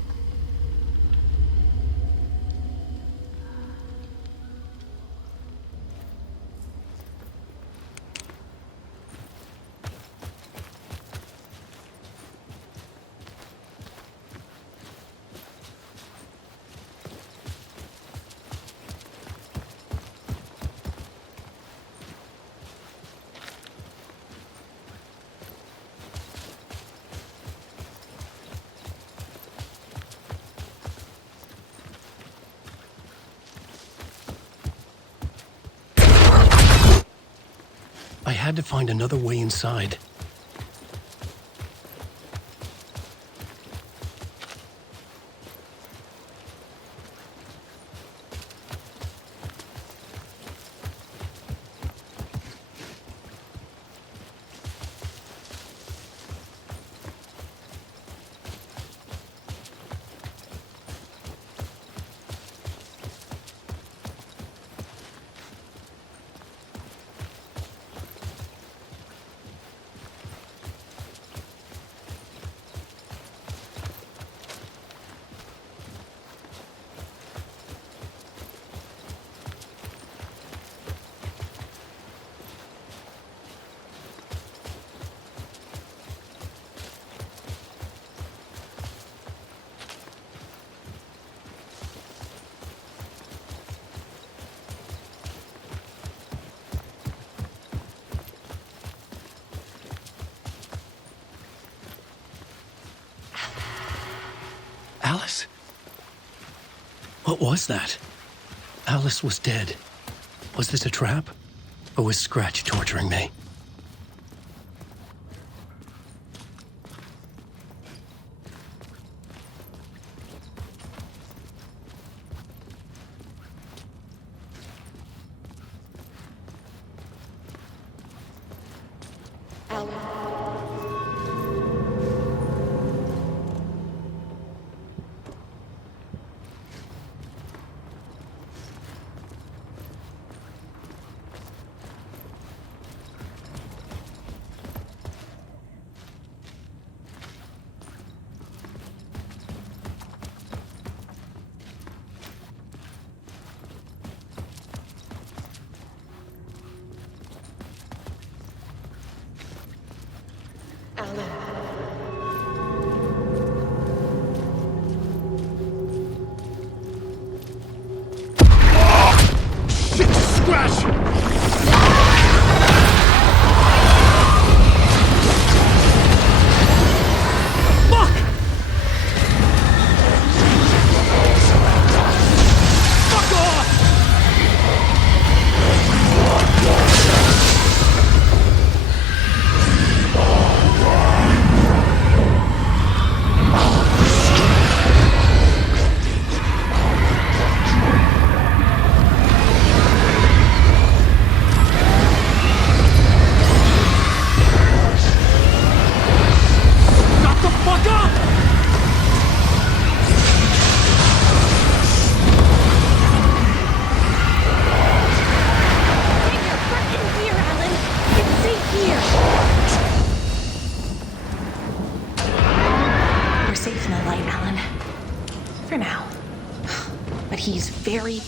I had to find another way inside. Alice? What was that? Alice was dead. Was this a trap? Or was Scratch torturing me?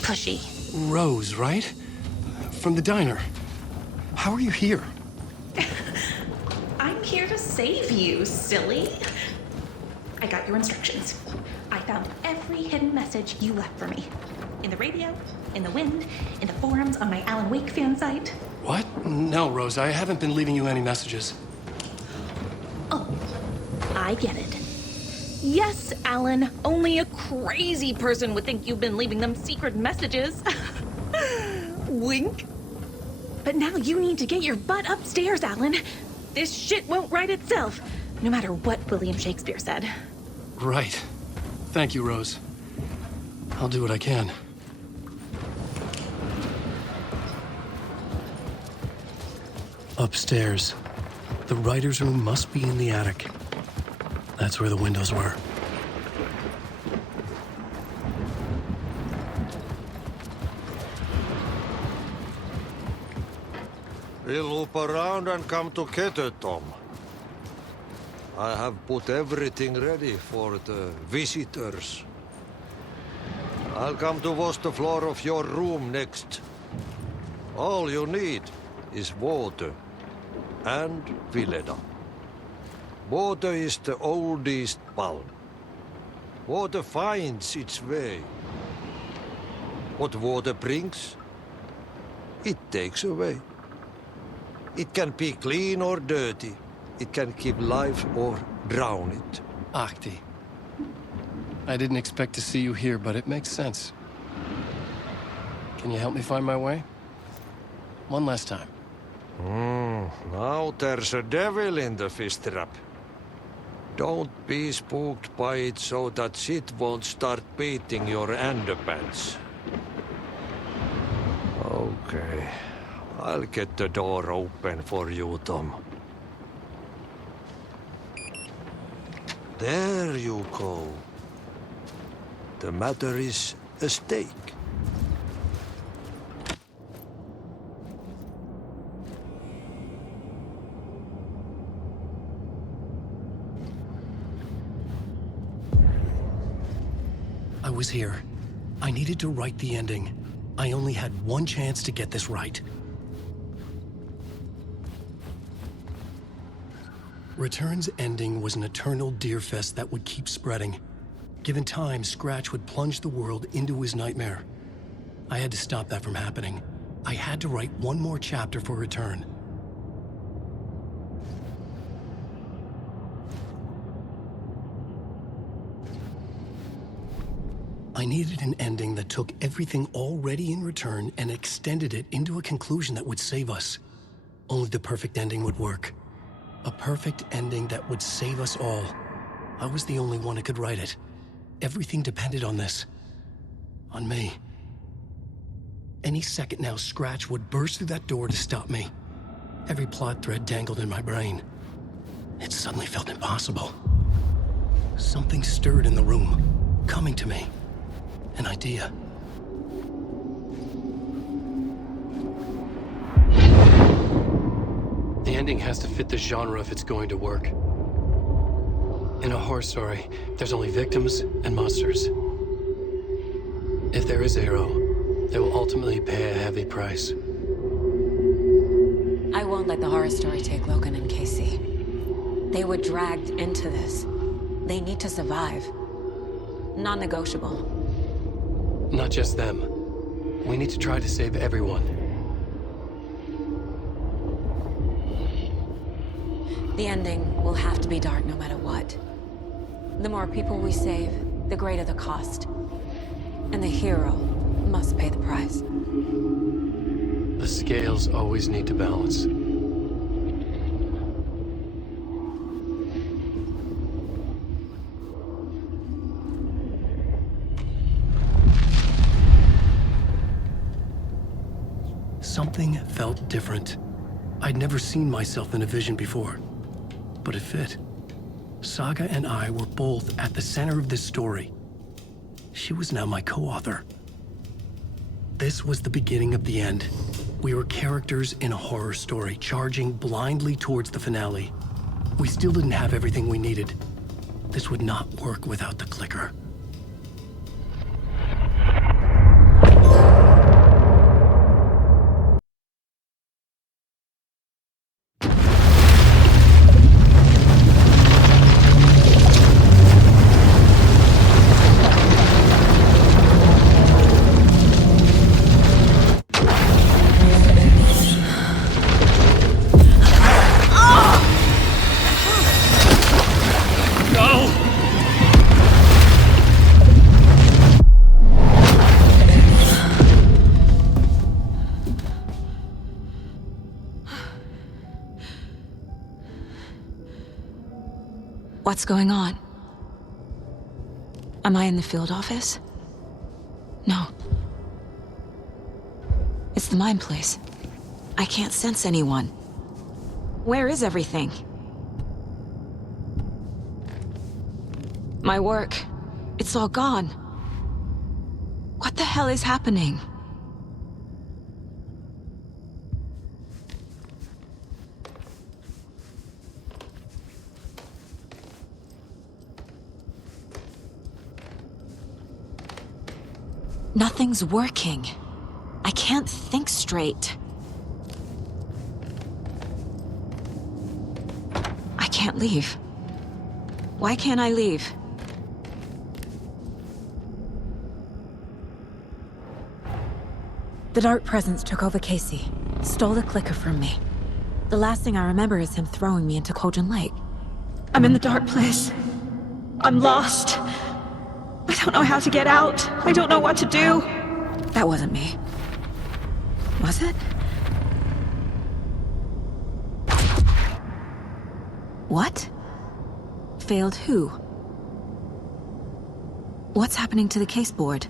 Pushy. Rose, right? From the diner. How are you here? I'm here to save you, silly. I got your instructions. I found every hidden message you left for me. In the radio, in the wind, in the forums on my Alan Wake fan site. What? No, Rose, I haven't been leaving you any messages. Oh, I get it. Yes, Alan, only a crazy person would think you've been leaving them secret messages. Wink. But now you need to get your butt upstairs, Alan. This shit won't right itself, no matter what William Shakespeare said. Right. Thank you, Rose. I'll do what I can. Upstairs. The writer's room must be in the attic. That's where the windows were. We'll loop around and come to Keter, Tom. I have put everything ready for the visitors. I'll come to wash the floor of your room next. All you need is water and Vileda. Water is the oldest bulb. Water finds its way. What water brings, it takes away. It can be clean or dirty. It can keep life or drown it. Ahti. I didn't expect to see you here, but it makes sense. Can you help me find my way? One last time. Now there's a devil in the fish trap. Don't be spooked by it so that shit won't start beating your underpants. Okay. I'll get the door open for you, Tom. There you go. The matter is a stake. I was here. I needed to write the ending. I only had one chance to get this right. Return's ending was an eternal deerfest that would keep spreading. Given time, Scratch would plunge the world into his nightmare. I had to stop that from happening. I had to write one more chapter for Return. I needed an ending that took everything already in return and extended it into a conclusion that would save us. Only the perfect ending would work. A perfect ending that would save us all. I was the only one who could write it. Everything depended on this. On me. Any second now, Scratch would burst through that door to stop me. Every plot thread dangled in my brain. It suddenly felt impossible. Something stirred in the room, coming to me. An idea. The ending has to fit the genre if it's going to work. In a horror story, there's only victims and monsters. If there is a hero, they will ultimately pay a heavy price. I won't let the horror story take Logan and Casey. They were dragged into this. They need to survive. Non-negotiable. Not just them. We need to try to save everyone. The ending will have to be dark no matter what. The more people we save, the greater the cost. And the hero must pay the price. The scales always need to balance. Something felt different. I'd never seen myself in a vision before, but it fit. Saga and I were both at the center of this story. She was now my co-author. This was the beginning of the end. We were characters in a horror story, charging blindly towards the finale. We still didn't have everything we needed. This would not work without the clicker. What's going on? Am I in the field office? No. It's the mine place. I can't sense anyone. Where is everything? My work. It's all gone. What the hell is happening? Nothing's working. I can't think straight. I can't leave. Why can't I leave? The dark presence took over Casey, stole the clicker from me. The last thing I remember is him throwing me into Cauldron Lake. I'm in the dark place. I'm lost. I don't know how to get out. I don't know what to do. That wasn't me. Was it? What? Failed who? What's happening to the case board?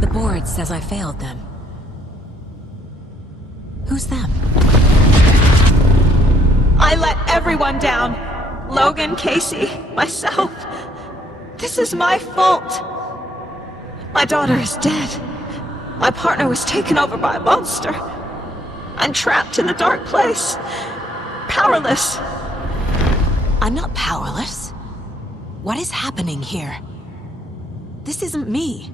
The board says I failed them. Who's them? I let everyone down. Logan, Casey, myself. This is my fault. My daughter is dead. My partner was taken over by a monster. I'm trapped in a dark place. Powerless. I'm not powerless. What is happening here? This isn't me.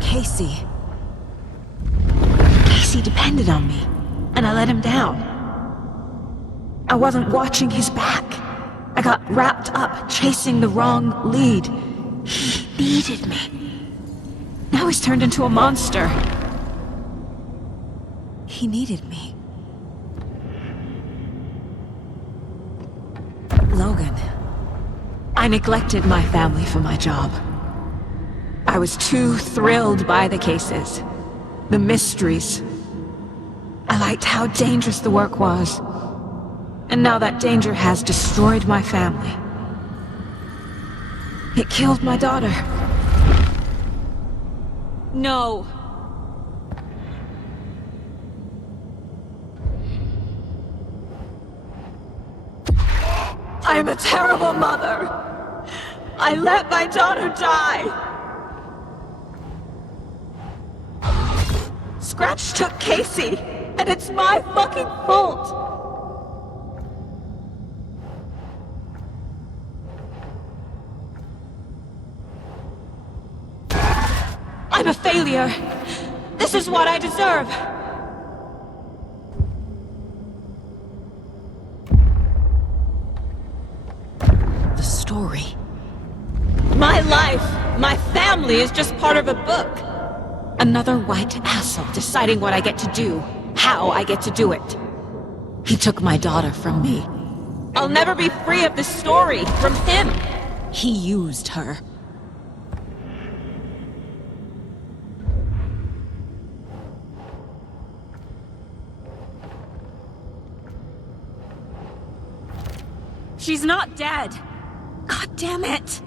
Casey. Casey depended on me, and I let him down. I wasn't watching his back. I got wrapped up chasing the wrong lead. He needed me. Now he's turned into a monster. He needed me. Logan. I neglected my family for my job. I was too thrilled by the cases, the mysteries. I liked how dangerous the work was. And now that danger has destroyed my family. It killed my daughter. No. I'm a terrible mother. I let my daughter die. Scratch took Casey, and it's my fucking fault. I'm a failure. This is what I deserve. The story. My life, my family is just part of a book. Another white asshole deciding what I get to do, how I get to do it. He took my daughter from me. I'll never be free of this story from him. He used her. She's not dead. God damn it.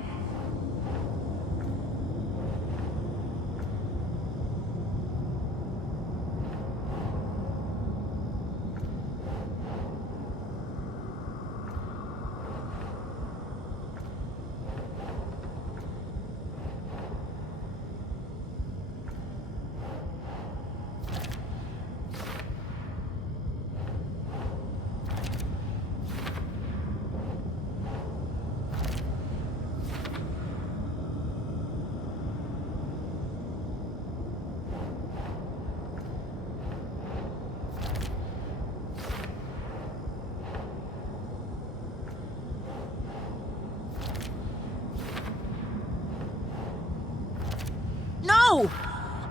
No!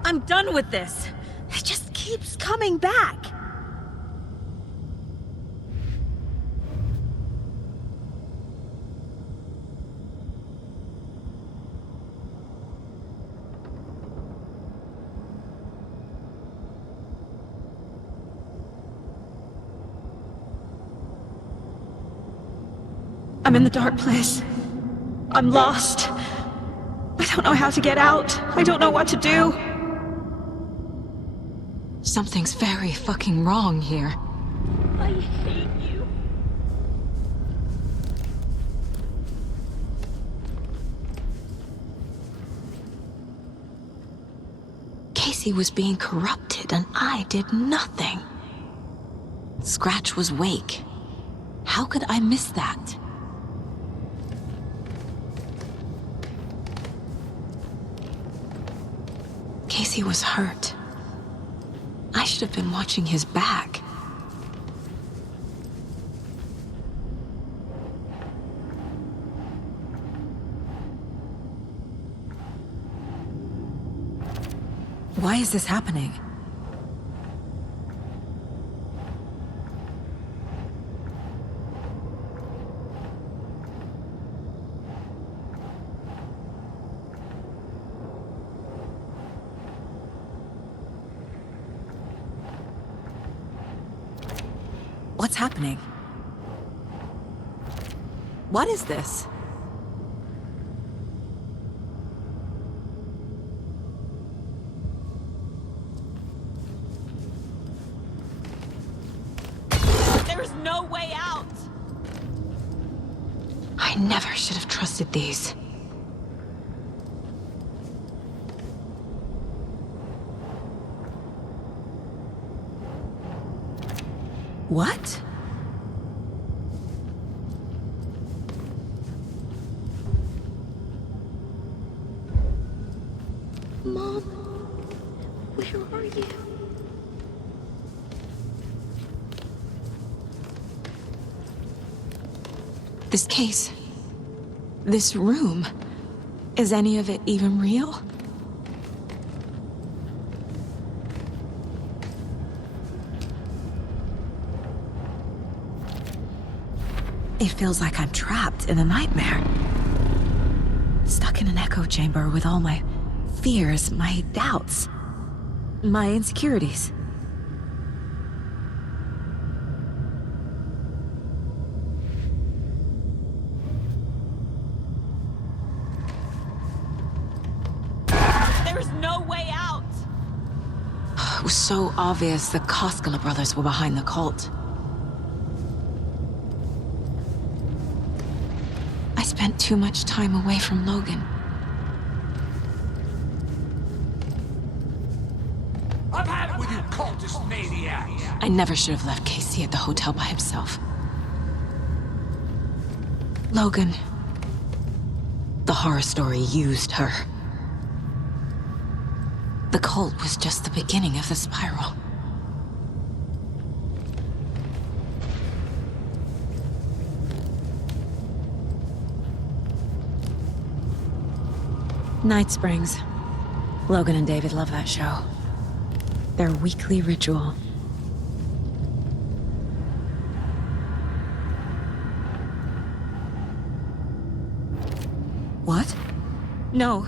I'm done with this. It just keeps coming back. I'm in the dark place. I'm lost. I don't know how to get out. I don't know what to do. Something's very fucking wrong here. I hate you. Casey was being corrupted and I did nothing. Scratch was Wake. How could I miss that? Casey was hurt. I should have been watching his back. Why is this happening? What's happening? What is this? There's no way out! I never should have trusted these. What? Mom, where are you? This case, this room, is any of it even real? It feels like I'm trapped in a nightmare. Stuck in an echo chamber with all my fears, my doubts, my insecurities. There's no way out! It was so obvious the Koskela brothers were behind the cult. I spent too much time away from Logan. I've had it with you cultist maniacs! I never should have left Casey at the hotel by himself. Logan. The horror story used her. The cult was just the beginning of the spiral. Night Springs. Logan and David love that show. Their weekly ritual. What? No.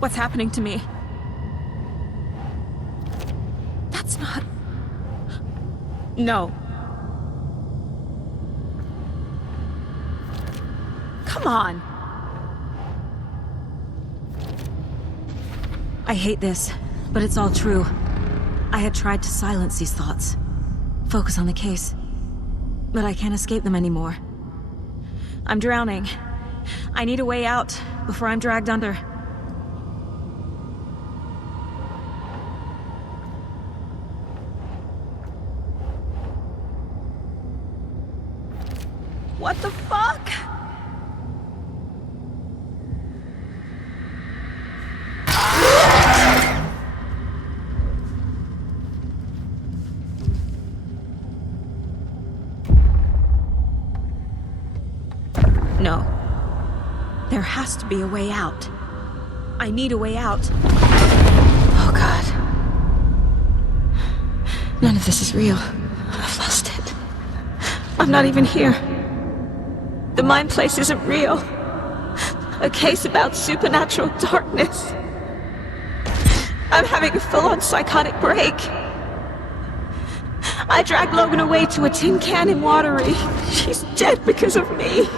What's happening to me? That's not... No. Come on. I hate this, but it's all true. I had tried to silence these thoughts. Focus on the case. But I can't escape them anymore. I'm drowning. I need a way out before I'm dragged under. What the fuck? No. There has to be a way out. I need a way out. Oh God. None of this is real. I've lost it. I'm not even here. The mind place isn't real. A case about supernatural darkness. I'm having a full-on psychotic break. I dragged Logan away to a tin can in Watery. She's dead because of me.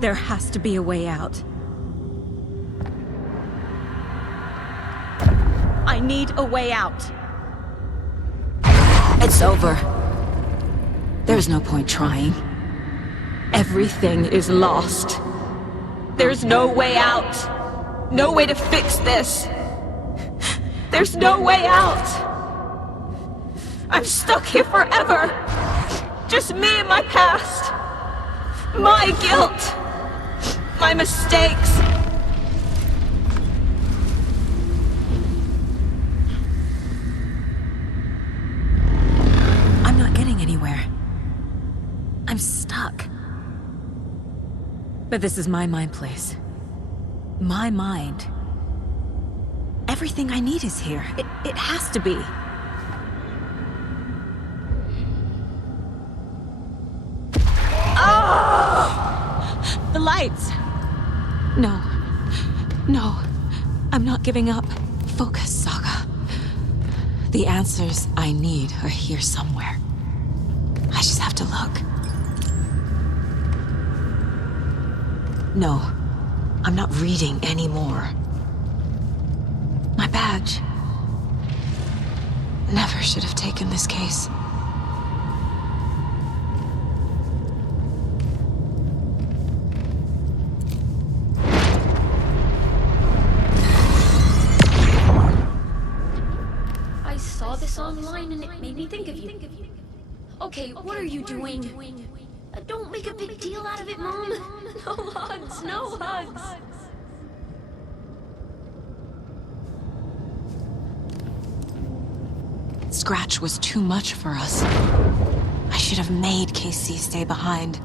There has to be a way out. I need a way out. It's over. There's no point trying. Everything is lost. There's no way out. No way to fix this. There's no way out. I'm stuck here forever. Just me and my past. My guilt. My mistakes. I'm not getting anywhere. I'm stuck. But this is my mind place. My mind. Everything I need is here. It has to be. Oh! The lights! No. No. I'm not giving up. Focus, Saga. The answers I need are here somewhere. I just have to look. No. I'm not reading anymore. My badge. Never should have taken this case. I saw this online and it made me think of you. Okay, what are you doing? Don't make a big deal out of it, Mom. No hugs, no hugs. Scratch was too much for us. I should have made Casey stay behind.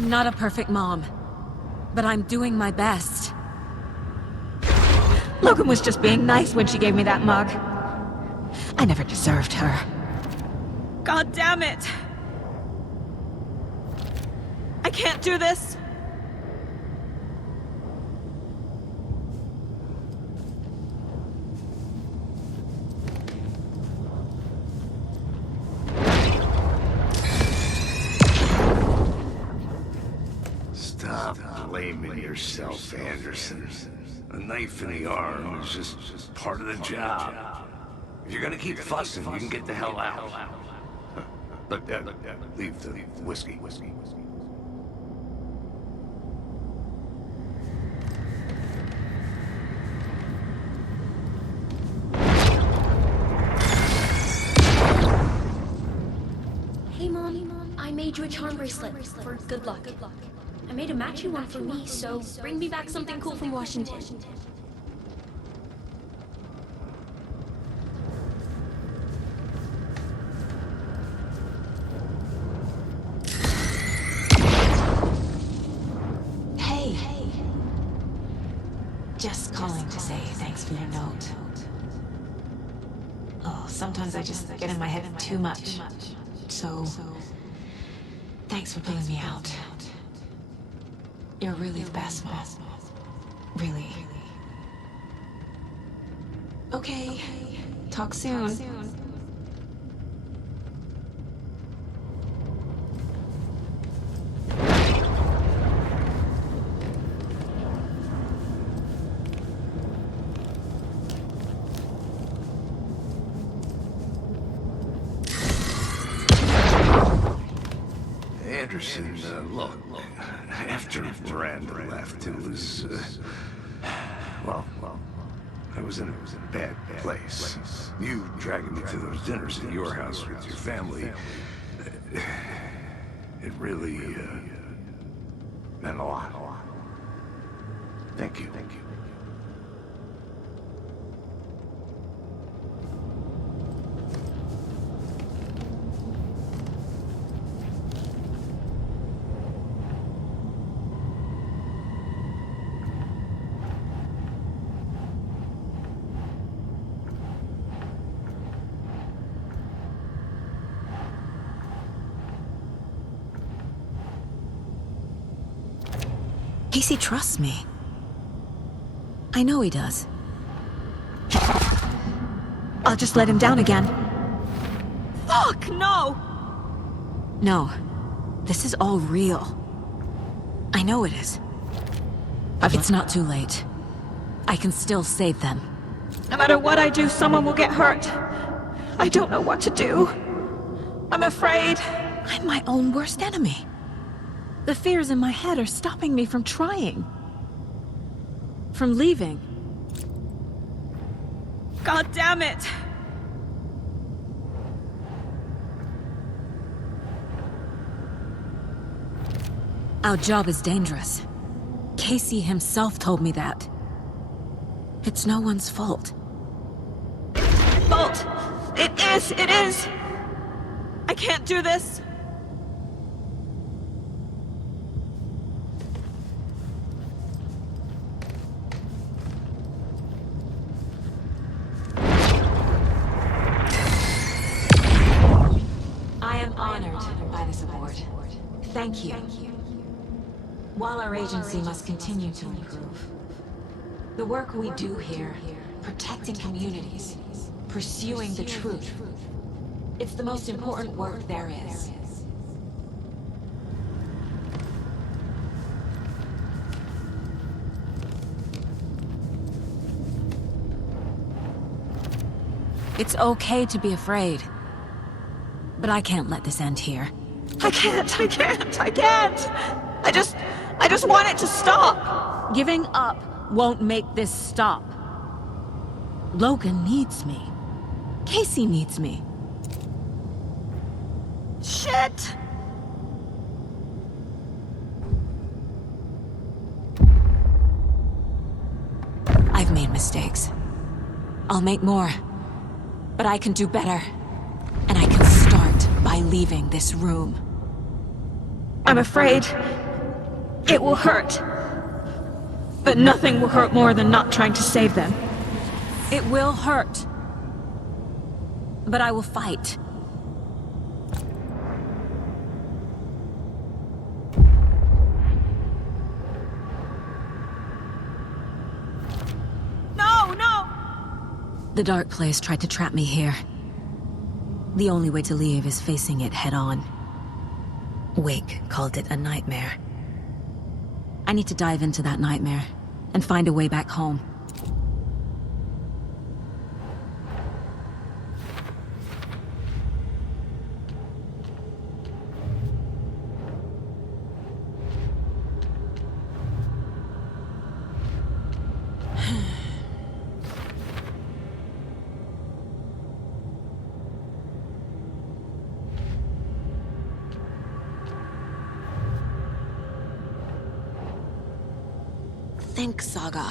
I'm not a perfect mom, but I'm doing my best. Logan was just being nice when she gave me that mug. I never deserved her. God damn it! I can't do this! Stop blaming yourself, Anderson. A knife in the arm is just part of the job. If you're gonna keep fussing, you can get the hell out. But leave the whiskey. Hey, Mom, I made you a charm bracelet for good luck. I made a matching one for me, so bring me back something cool from Washington. Hey. Just calling to say thanks for your note. Oh, sometimes I just get in my head too much. So, thanks for pulling me out. You're really the best, Mom. Really. Okay. Talk soon. Anderson, look, after Miranda left, it was, well, I was in a bad place. You dragging me to those dinners at your house with your family, it really, meant a lot. Thank you. Casey trusts me. I know he does. I'll just let him down again. Fuck, no! No. This is all real. I know it is. It's not too late. I can still save them. No matter what I do, someone will get hurt. I don't know what to do. I'm afraid. I'm my own worst enemy. The fears in my head are stopping me from trying. From leaving. God damn it! Our job is dangerous. Casey himself told me that. It's no one's fault. Fault! It is! I can't do this! I am honored by this award. Thank you. While our agency must continue to improve, the work we do here, protecting communities, pursuing the truth, it's the most important work there is. It's okay to be afraid, but I can't let this end here. I can't! I just want it to stop! Giving up won't make this stop. Logan needs me. Casey needs me. Shit! I've made mistakes. I'll make more. But I can do better. And I can start by leaving this room. I'm afraid. It will hurt. But nothing will hurt more than not trying to save them. It will hurt. But I will fight. No, no! The dark place tried to trap me here. The only way to leave is facing it head-on. Wake called it a nightmare. I need to dive into that nightmare and find a way back home. Think, Saga.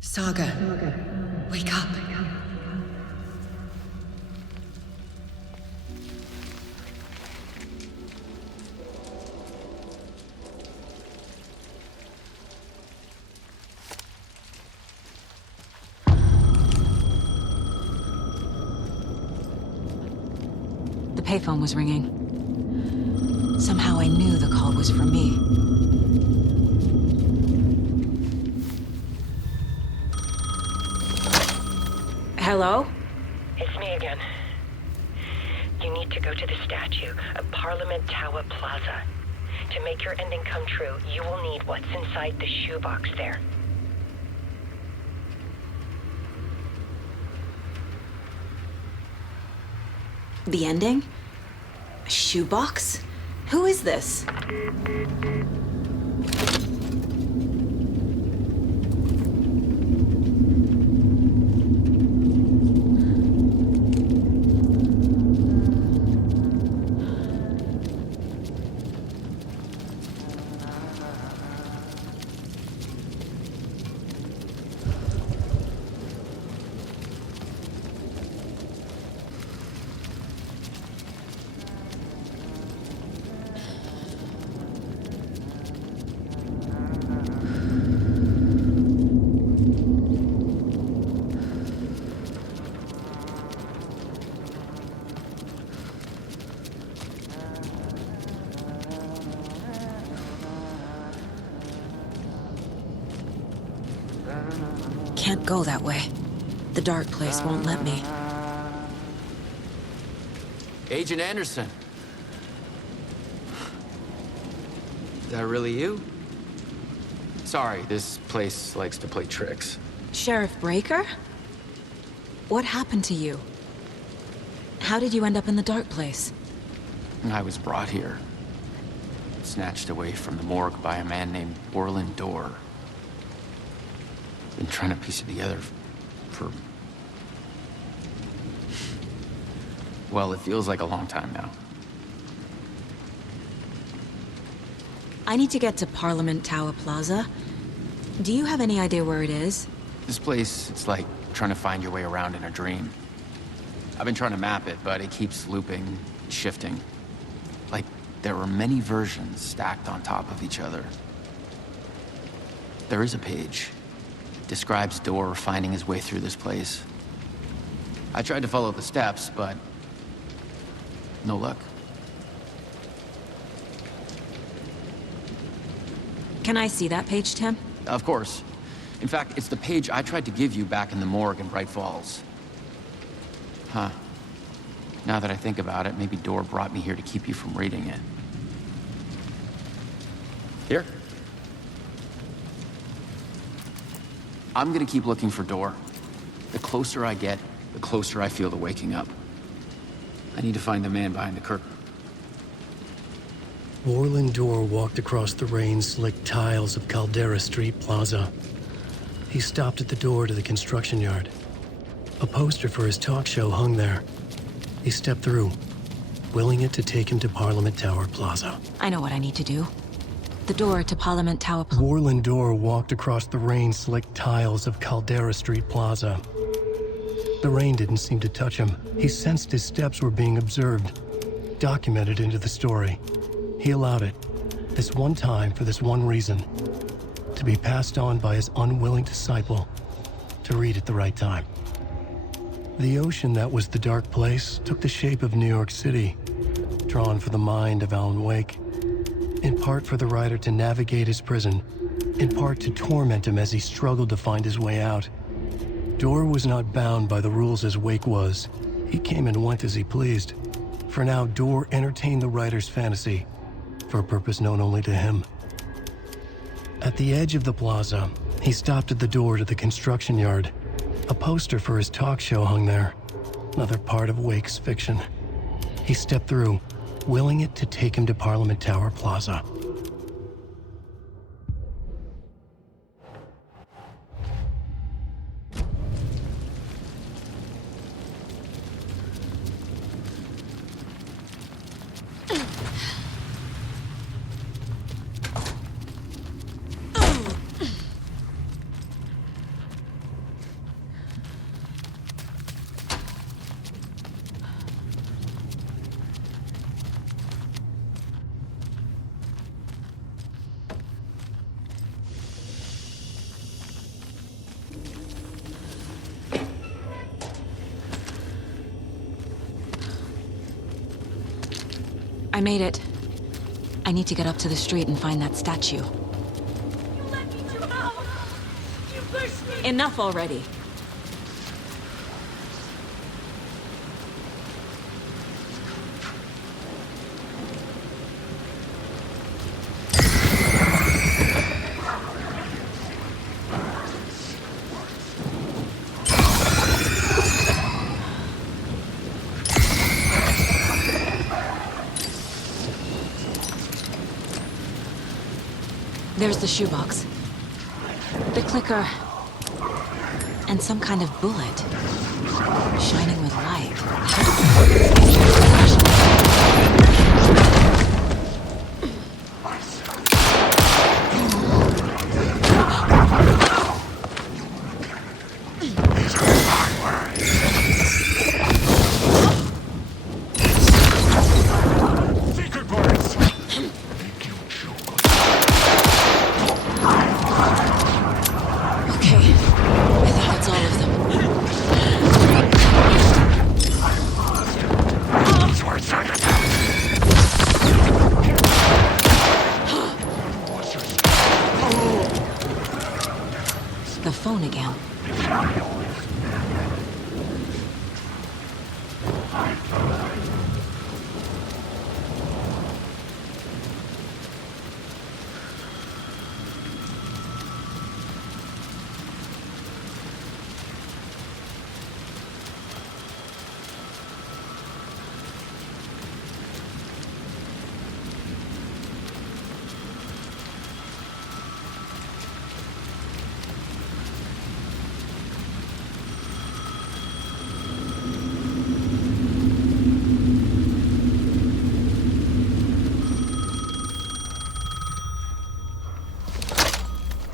Saga, wake up. The payphone was ringing. Somehow I knew the call was for me. Hello? It's me again. You need to go to the statue of Parliament Tower Plaza. To make your ending come true, you will need what's inside the shoebox there. The ending? A shoebox? Who is this? Can't go that way. The dark place won't let me. Agent Anderson. Is that really you? Sorry, this place likes to play tricks. Sheriff Breaker? What happened to you? How did you end up in the dark place? I was brought here. Snatched away from the morgue by a man named Orland Dorr. Been trying to piece it together for... well, it feels like a long time now. I need to get to Parliament Tower Plaza. Do you have any idea where it is? This place, it's like trying to find your way around in a dream. I've been trying to map it, but it keeps looping, shifting. Like there are many versions stacked on top of each other. There is a page. Describes Dorr finding his way through this place. I tried to follow the steps, but no luck. Can I see that page, Tim? Of course. In fact, it's the page I tried to give you back in the morgue in Bright Falls. Huh. Now that I think about it, maybe Dor brought me here to keep you from reading it. Here. I'm gonna keep looking for Dor. The closer I get, the closer I feel to waking up. I need to find the man behind the curtain. Warland Dor walked across the rain-slicked tiles of Caldera Street Plaza. He stopped at the door to the construction yard. A poster for his talk show hung there. He stepped through, willing it to take him to Parliament Tower Plaza. I know what I need to do. The door to Parliament Tower Plaza. Warland Dor walked across the rain-slicked tiles of Caldera Street Plaza. The rain didn't seem to touch him. He sensed his steps were being observed, documented into the story. He allowed it, this one time for this one reason, to be passed on by his unwilling disciple, to read at the right time. The ocean that was the dark place took the shape of New York City, drawn for the mind of Alan Wake, in part for the writer to navigate his prison, in part to torment him as he struggled to find his way out. Dor was not bound by the rules as Wake was. He came and went as he pleased. For now, Dor entertained the writer's fantasy, for a purpose known only to him. At the edge of the plaza, he stopped at the door to the construction yard. A poster for his talk show hung there, another part of Wake's fiction. He stepped through, willing it to take him to Parliament Tower Plaza. I made it. I need to get up to the street and find that statue. You let me do now! You pushed me! Enough already. There's the shoebox, the clicker, and some kind of bullet, shining with light. The phone again.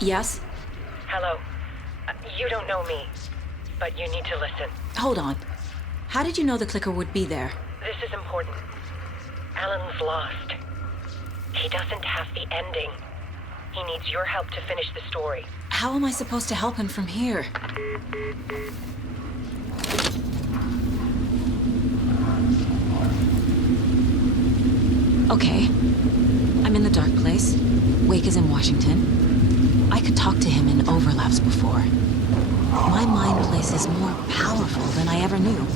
Yes? Hello. You don't know me, but you need to listen. Hold on. How did you know the clicker would be there? This is important. Alan's lost. He doesn't have the ending. He needs your help to finish the story. How am I supposed to help him from here? Okay. I'm I'm in the dark place. Wake is in Washington. I could talk to him in overlaps before. My mind place is more powerful than I ever knew.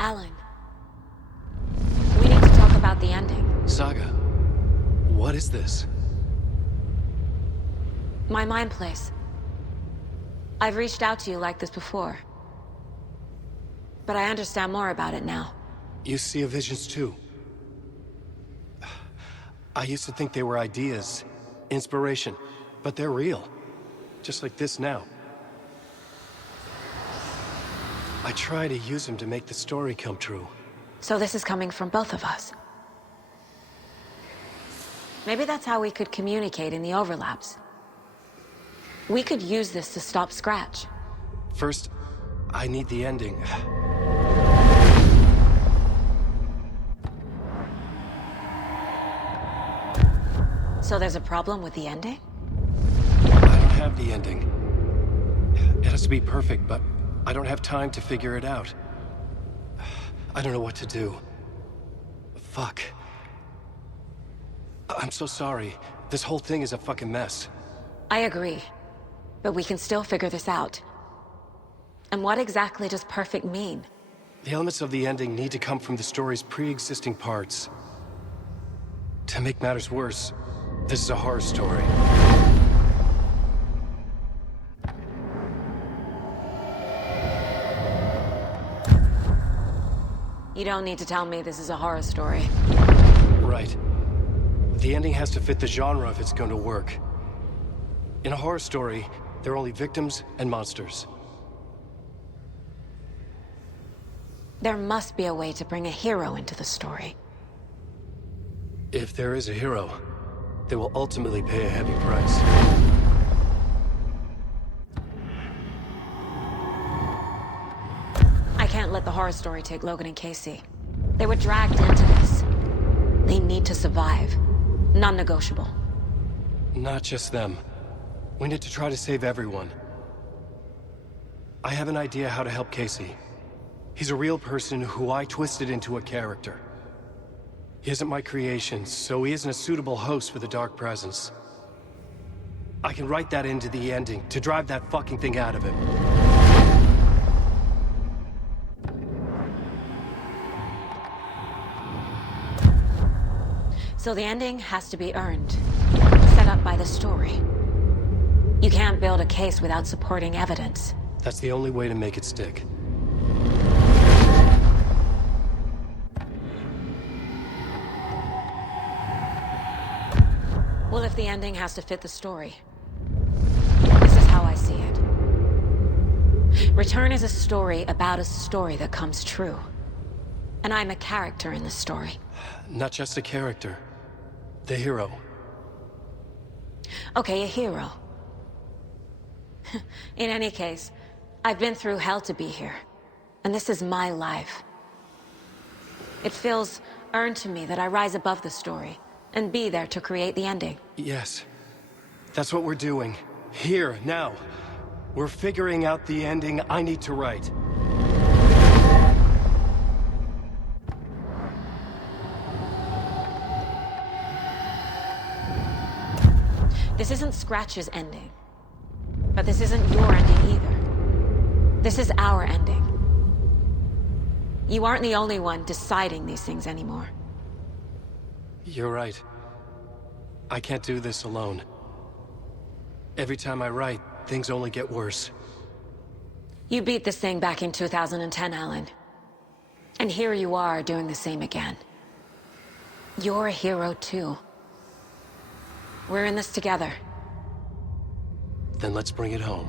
Alan, we need to talk about the ending. Saga, what is this? My mind place. I've reached out to you like this before. But I understand more about it now. You see visions too. I used to think they were ideas, inspiration, but they're real. Just like this now. I try to use them to make the story come true. So this is coming from both of us. Maybe that's how we could communicate in the overlaps. We could use this to stop Scratch. First, I need the ending. So there's a problem with the ending? I don't have the ending. It has to be perfect, but I don't have time to figure it out. I don't know what to do. Fuck. I'm so sorry. This whole thing is a fucking mess. I agree. But we can still figure this out. And what exactly does perfect mean? The elements of the ending need to come from the story's pre-existing parts. To make matters worse, this is a horror story. You don't need to tell me this is a horror story. Right. The ending has to fit the genre if it's going to work. In a horror story, there are only victims and monsters. There must be a way to bring a hero into the story. If there is a hero, they will ultimately pay a heavy price. I can't let the horror story take Logan and Casey. They were dragged into this. They need to survive. Non-negotiable. Not just them. We need to try to save everyone. I have an idea how to help Casey. He's a real person who I twisted into a character. He isn't my creation, so he isn't a suitable host for the Dark Presence. I can write that into the ending to drive that fucking thing out of him. So the ending has to be earned. Set up by the story. You can't build a case without supporting evidence. That's the only way to make it stick. Well, if the ending has to fit the story, this is how I see it. Return is a story about a story that comes true. And I'm a character in the story. Not just a character. The hero. Okay, a hero. In any case, I've been through hell to be here. And this is my life. It feels earned to me that I rise above the story and be there to create the ending. Yes. That's what we're doing. Here, now. We're figuring out the ending I need to write. This isn't Scratch's ending. But this isn't your ending either. This is our ending. You aren't the only one deciding these things anymore. You're right. I can't do this alone. Every time I write, things only get worse. You beat this thing back in 2010, Alan. And here you are doing the same again. You're a hero too. We're in this together. Then let's bring it home.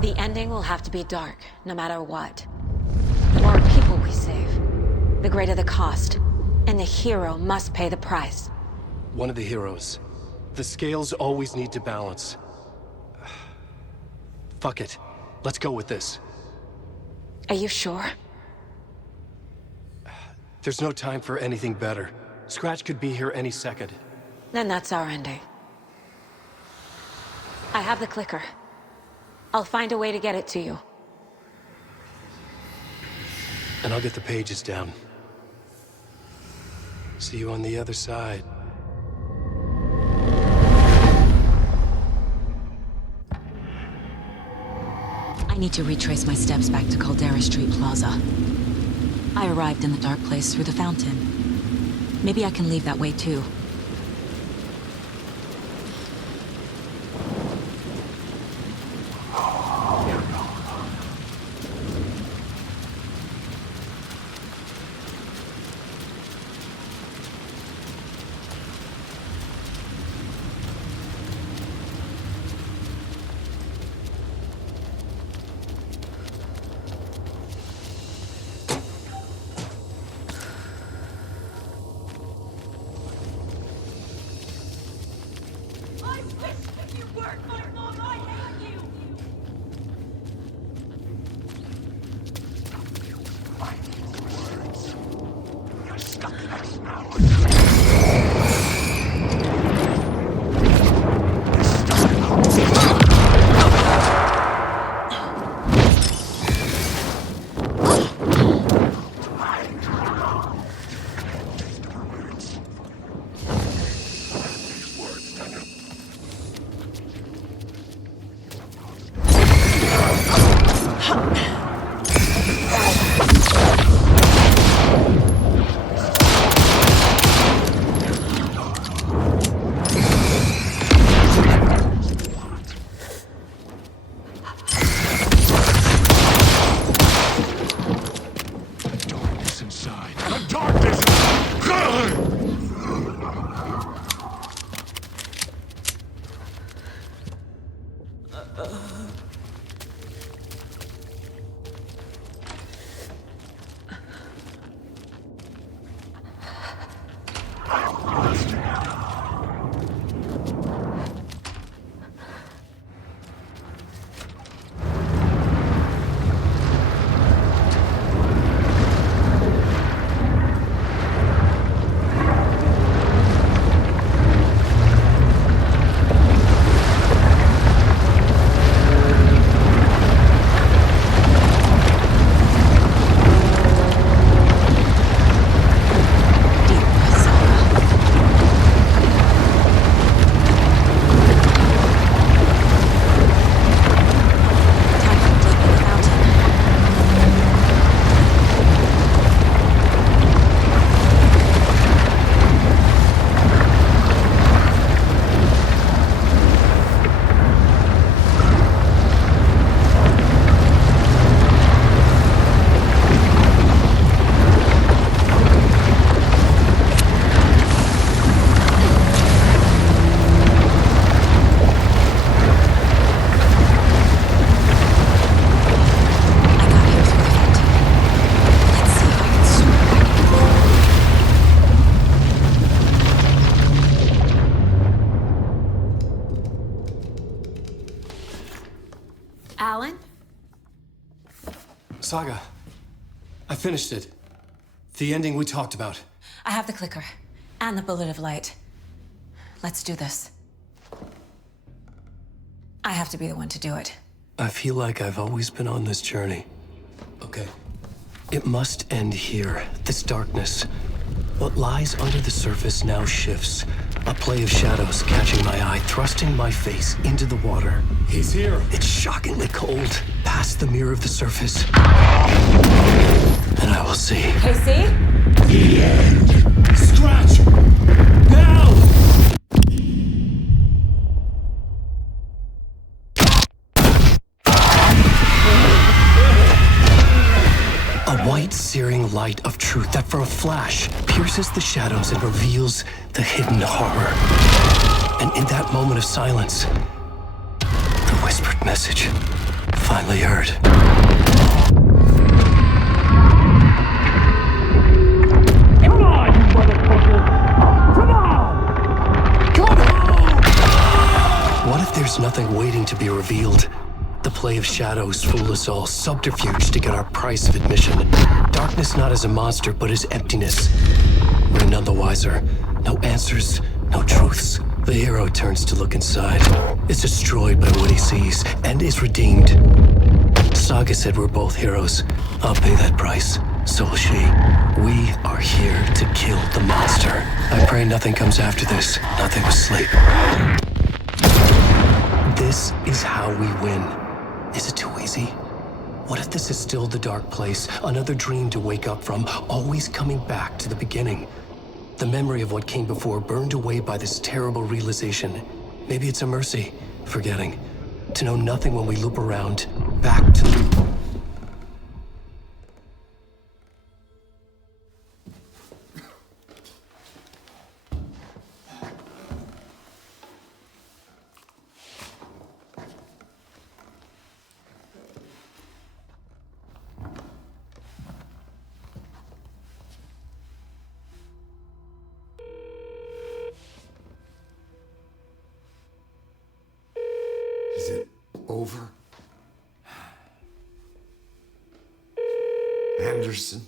The ending will have to be dark, no matter what. The more people we save, the greater the cost. And the hero must pay the price. One of the heroes. The scales always need to balance. Fuck it. Let's go with this. Are you sure? There's no time for anything better. Scratch could be here any second. Then that's our ending. I have the clicker. I'll find a way to get it to you. And I'll get the pages down. See you on the other side. I need to retrace my steps back to Caldera Street Plaza. I arrived in the dark place through the fountain. Maybe I can leave that way too. Alan? Saga, I finished it. The ending we talked about. I have the clicker and the bullet of light. Let's do this. I have to be the one to do it. I feel like I've always been on this journey. Okay. It must end here. This darkness. What lies under the surface now shifts. A play of shadows catching my eye, thrusting my face into the water. He's here. It's shockingly cold. Past the mirror of the surface. And I will see. Casey? The end. Scratch! Now! A white, searing light of truth that for a flash pierces the shadows and reveals the hidden horror. And in that moment of silence, the whispered message Finally heard. Come on, you motherfucker! Come on! Come on! What if there's nothing waiting to be revealed? The play of shadows fool us all, subterfuge to get our price of admission. Darkness not as a monster, but as emptiness. We're none the wiser. No answers, no truths. The hero turns to look inside, is destroyed by what he sees, and is redeemed. Saga said we're both heroes. I'll pay that price. So will she. We are here to kill the monster. I pray nothing comes after this. Nothing but sleep. This is how we win. Is it too easy? What if this is still the dark place? Another dream to wake up from, always coming back to the beginning. The memory of what came before burned away by this terrible realization. Maybe it's a mercy, forgetting. To know nothing when we loop around, back to the... Is it over? Anderson?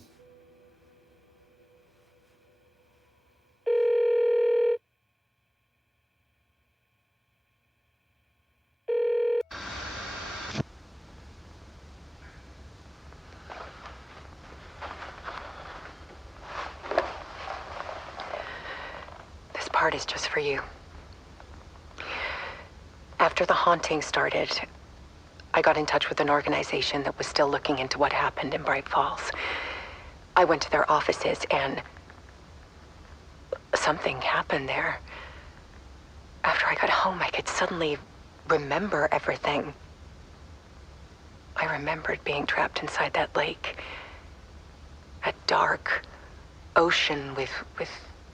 This part is just for you. After the haunting started, I got in touch with an organization that was still looking into what happened in Bright Falls. I went to their offices and something happened there. After I got home, I could suddenly remember everything. I remembered being trapped inside that lake. A dark ocean with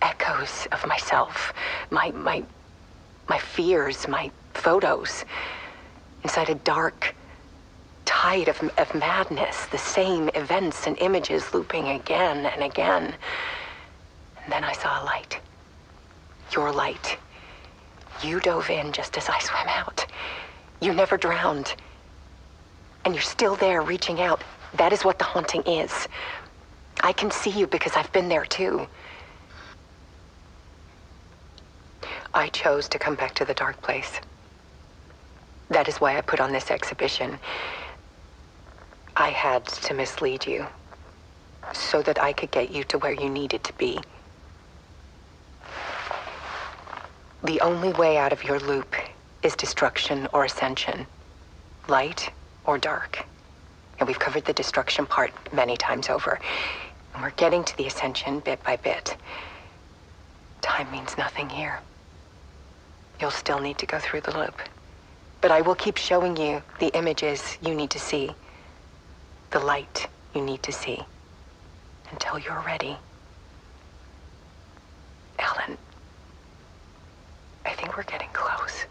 echoes of myself. My fears, my photos, inside a dark tide of madness, the same events and images looping again and again. And then I saw a light. Your light. You dove in just as I swam out. You never drowned. And you're still there reaching out. That is what the haunting is. I can see you because I've been there too. I chose to come back to the dark place. That is why I put on this exhibition. I had to mislead you, so that I could get you to where you needed to be. The only way out of your loop is destruction or ascension, light or dark. And we've covered the destruction part many times over. And we're getting to the ascension bit by bit. Time means nothing here. You'll still need to go through the loop. But I will keep showing you the images you need to see, the light you need to see, until you're ready. Alan, I think we're getting close.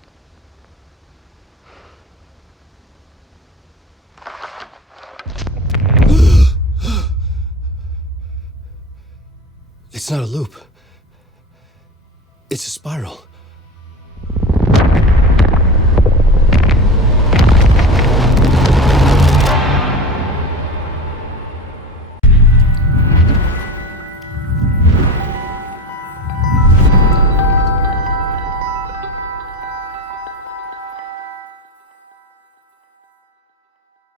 It's not a loop. It's a spiral.